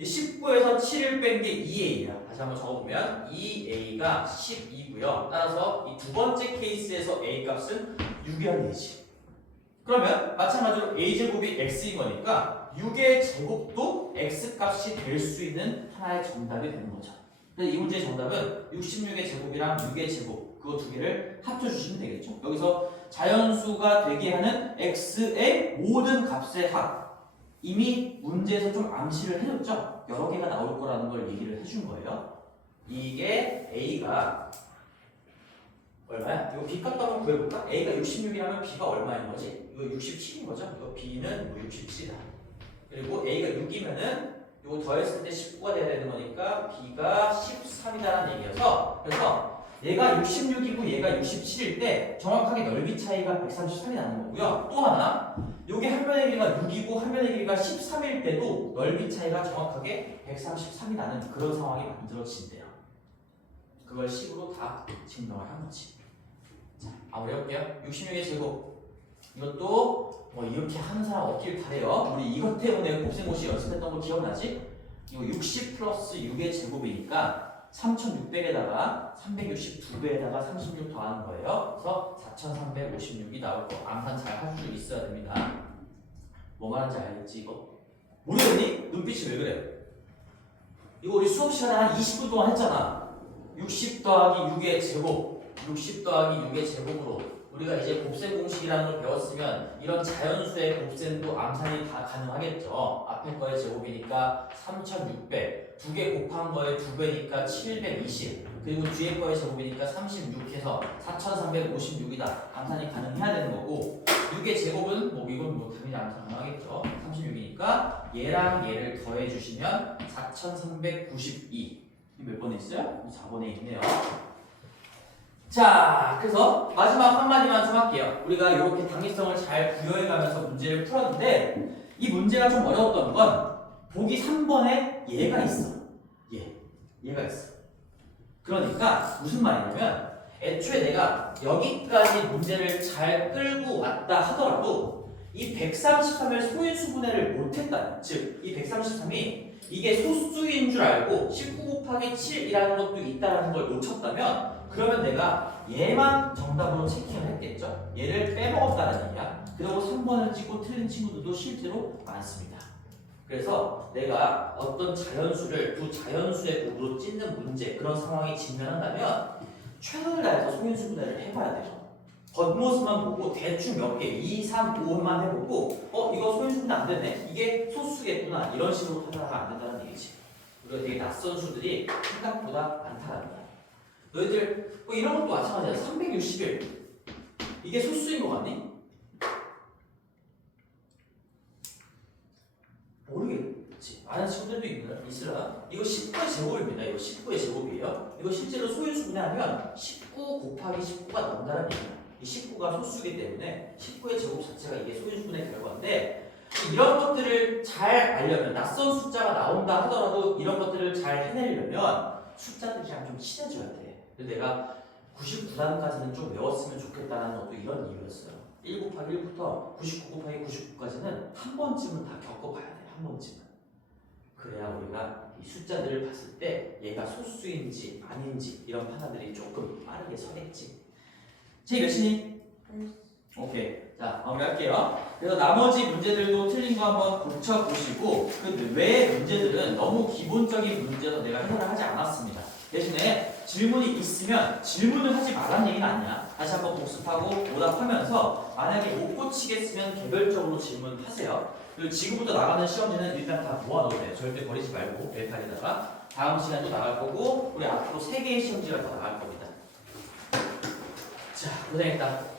19에서 7을 뺀 게 2a야. 다시 한번 적어보면 2a가 12고요. 따라서 이 두 번째 케이스에서 a 값은 6이라는 얘기지. 그러면 마찬가지로 a제곱이 x인 거니까 6의 제곱도 x값이 될 수 있는 하나의 정답이 되는 거죠. 그래서 이 문제의 정답은 66의 제곱이랑 6의 제곱 그거 두 개를 합쳐주시면 되겠죠. 여기서 자연수가 되게 하는 x의 모든 값의 합 이미 문제에서 좀 암시를 해줬죠. 여러 개가 나올 거라는 걸 얘기를 해준 거예요. 이게 a가 얼마야? 이거 b 값도 한번 구해볼까? a가 66이라면 b가 얼마인 거지? 이거 67인 거죠? 이거 b는 67이다. 그리고 a가 6이면은 이거 더했을 때 19가 돼야 되는 거니까 b가 13이다라는 얘기여서 그래서 얘가 66이고 얘가 67일 때 정확하게 넓이 차이가 133이 나는 거고요. 또 하나 요게 한 변의 길이가 6이고 한 변의 길이가 13일 때도 넓이 차이가 정확하게 133이 나는 그런 상황이 만들어진대요. 그걸 식으로 다 증명을 한 거지. 자, 마무리해볼게요. 66의 제곱 이것도 뭐 이렇게 하는 사람 없길 바래요. 우리 이것 때문에 곱셈고시 연습했던 거 기억나지? 이거 60 플러스 6의 제곱이니까 3600에다가 362배에다가 36 더하는 거예요. 그래서 4356이 나올 거. 암산 잘 할 수 있어야 됩니다. 뭐 말하는지 알겠지 이거? 모르겠니? 눈빛이 왜 그래? 이거 우리 수업 시간에 한 20분 동안 했잖아. 60 더하기 6의 제곱 60 더하기 6의 제곱으로 우리가 이제 곱셈 공식이라는 걸 배웠으면 이런 자연수의 곱셈도 암산이 다 가능하겠죠. 앞에 거의 제곱이니까 3600 두 개 곱한 거에 2배니까 720 그리고 뒤에 거의 제곱이니까 36 해서 4356이다. 암산이 가능해야 되는 거고 6의 제곱은 뭐 이건 뭐 당연히 암산 가능하겠죠. 36이니까 얘랑 얘를 더해 주시면 4392 몇 번에 있어요? 4번에 있네요. 자, 그래서 마지막 한마디만 좀 할게요. 우리가 이렇게 당위성을 잘 부여해가면서 문제를 풀었는데 이 문제가 좀 어려웠던 건 보기 3번에 얘가 있어. 얘가 있어. 그러니까 무슨 말이냐면 애초에 내가 여기까지 문제를 잘 끌고 왔다 하더라도 이 133을 소인수분해를 못했다. 즉, 이 133이 이게 소수인 줄 알고 19 곱하기 7이라는 것도 있다는 걸 놓쳤다면 그러면 내가 얘만 정답으로 체킹을 했겠죠? 얘를 빼먹었다는 얘기야. 그리고 3번을 찍고 틀린 친구들도 실제로 많습니다. 그래서 내가 어떤 자연수를 두 자연수의 곱으로 찢는 문제 그런 상황이 직면한다면 최선을 다해서 소인수분해를 해봐야 돼요. 겉모습만 보고 대충 몇 개, 2, 3, 5만 해보고 이거 소인수분해 안 되네. 이게 소수겠구나. 이런 식으로 판단하면 안 된다는 얘기지. 우리가 되게 낯선 수들이 생각보다 많다는 거야. 너희들 뭐 이런 것도 마찬가지야. 361 이게 소수인 것 같니? 모르겠지. 아는 친구들도 있으라. 이거 19의 제곱입니다. 이거 19의 제곱이에요. 이거 실제로 소인수분해하면 19 곱하기 19가 나온다는 얘기야. 이 19가 소수이기 때문에 19의 제곱 자체가 이게 소인수분해 결과인데 이런 것들을 잘 알려면 낯선 숫자가 나온다 하더라도 이런 것들을 잘 해내려면 숫자들이랑 좀 친해져야 돼. 근데 내가 99단까지는 좀 외웠으면 좋겠다는 것도 이런 이유였어요. 1 곱하기 1부터 99 곱하기 99까지는 한 번쯤은 다 겪어봐야 돼. 한 번쯤은. 그래야 우리가 이 숫자들을 봤을 때 얘가 소수인지 아닌지 이런 판단들이 조금 빠르게 서겠지. 제 몇이니? 오케이. 자, 마무리할게요. 그래서 나머지 문제들도 틀린 거 한번 고쳐보시고 그 외의 문제들은 너무 기본적인 문제라서 내가 해결을 하지 않았습니다. 대신에 질문이 있으면 질문을 하지 말라는 얘기는 아니야. 다시 한번 복습하고 오답하면서 만약에 못 고치겠으면 개별적으로 질문하세요. 그리고 지금부터 나가는 시험지는 일단 다 모아놓으세요. 절대 버리지 말고 멜판에다가 다음 시간도 나갈 거고 우리 앞으로 3개의 시험지가 더 나갈 겁니다. 자, 고생했다.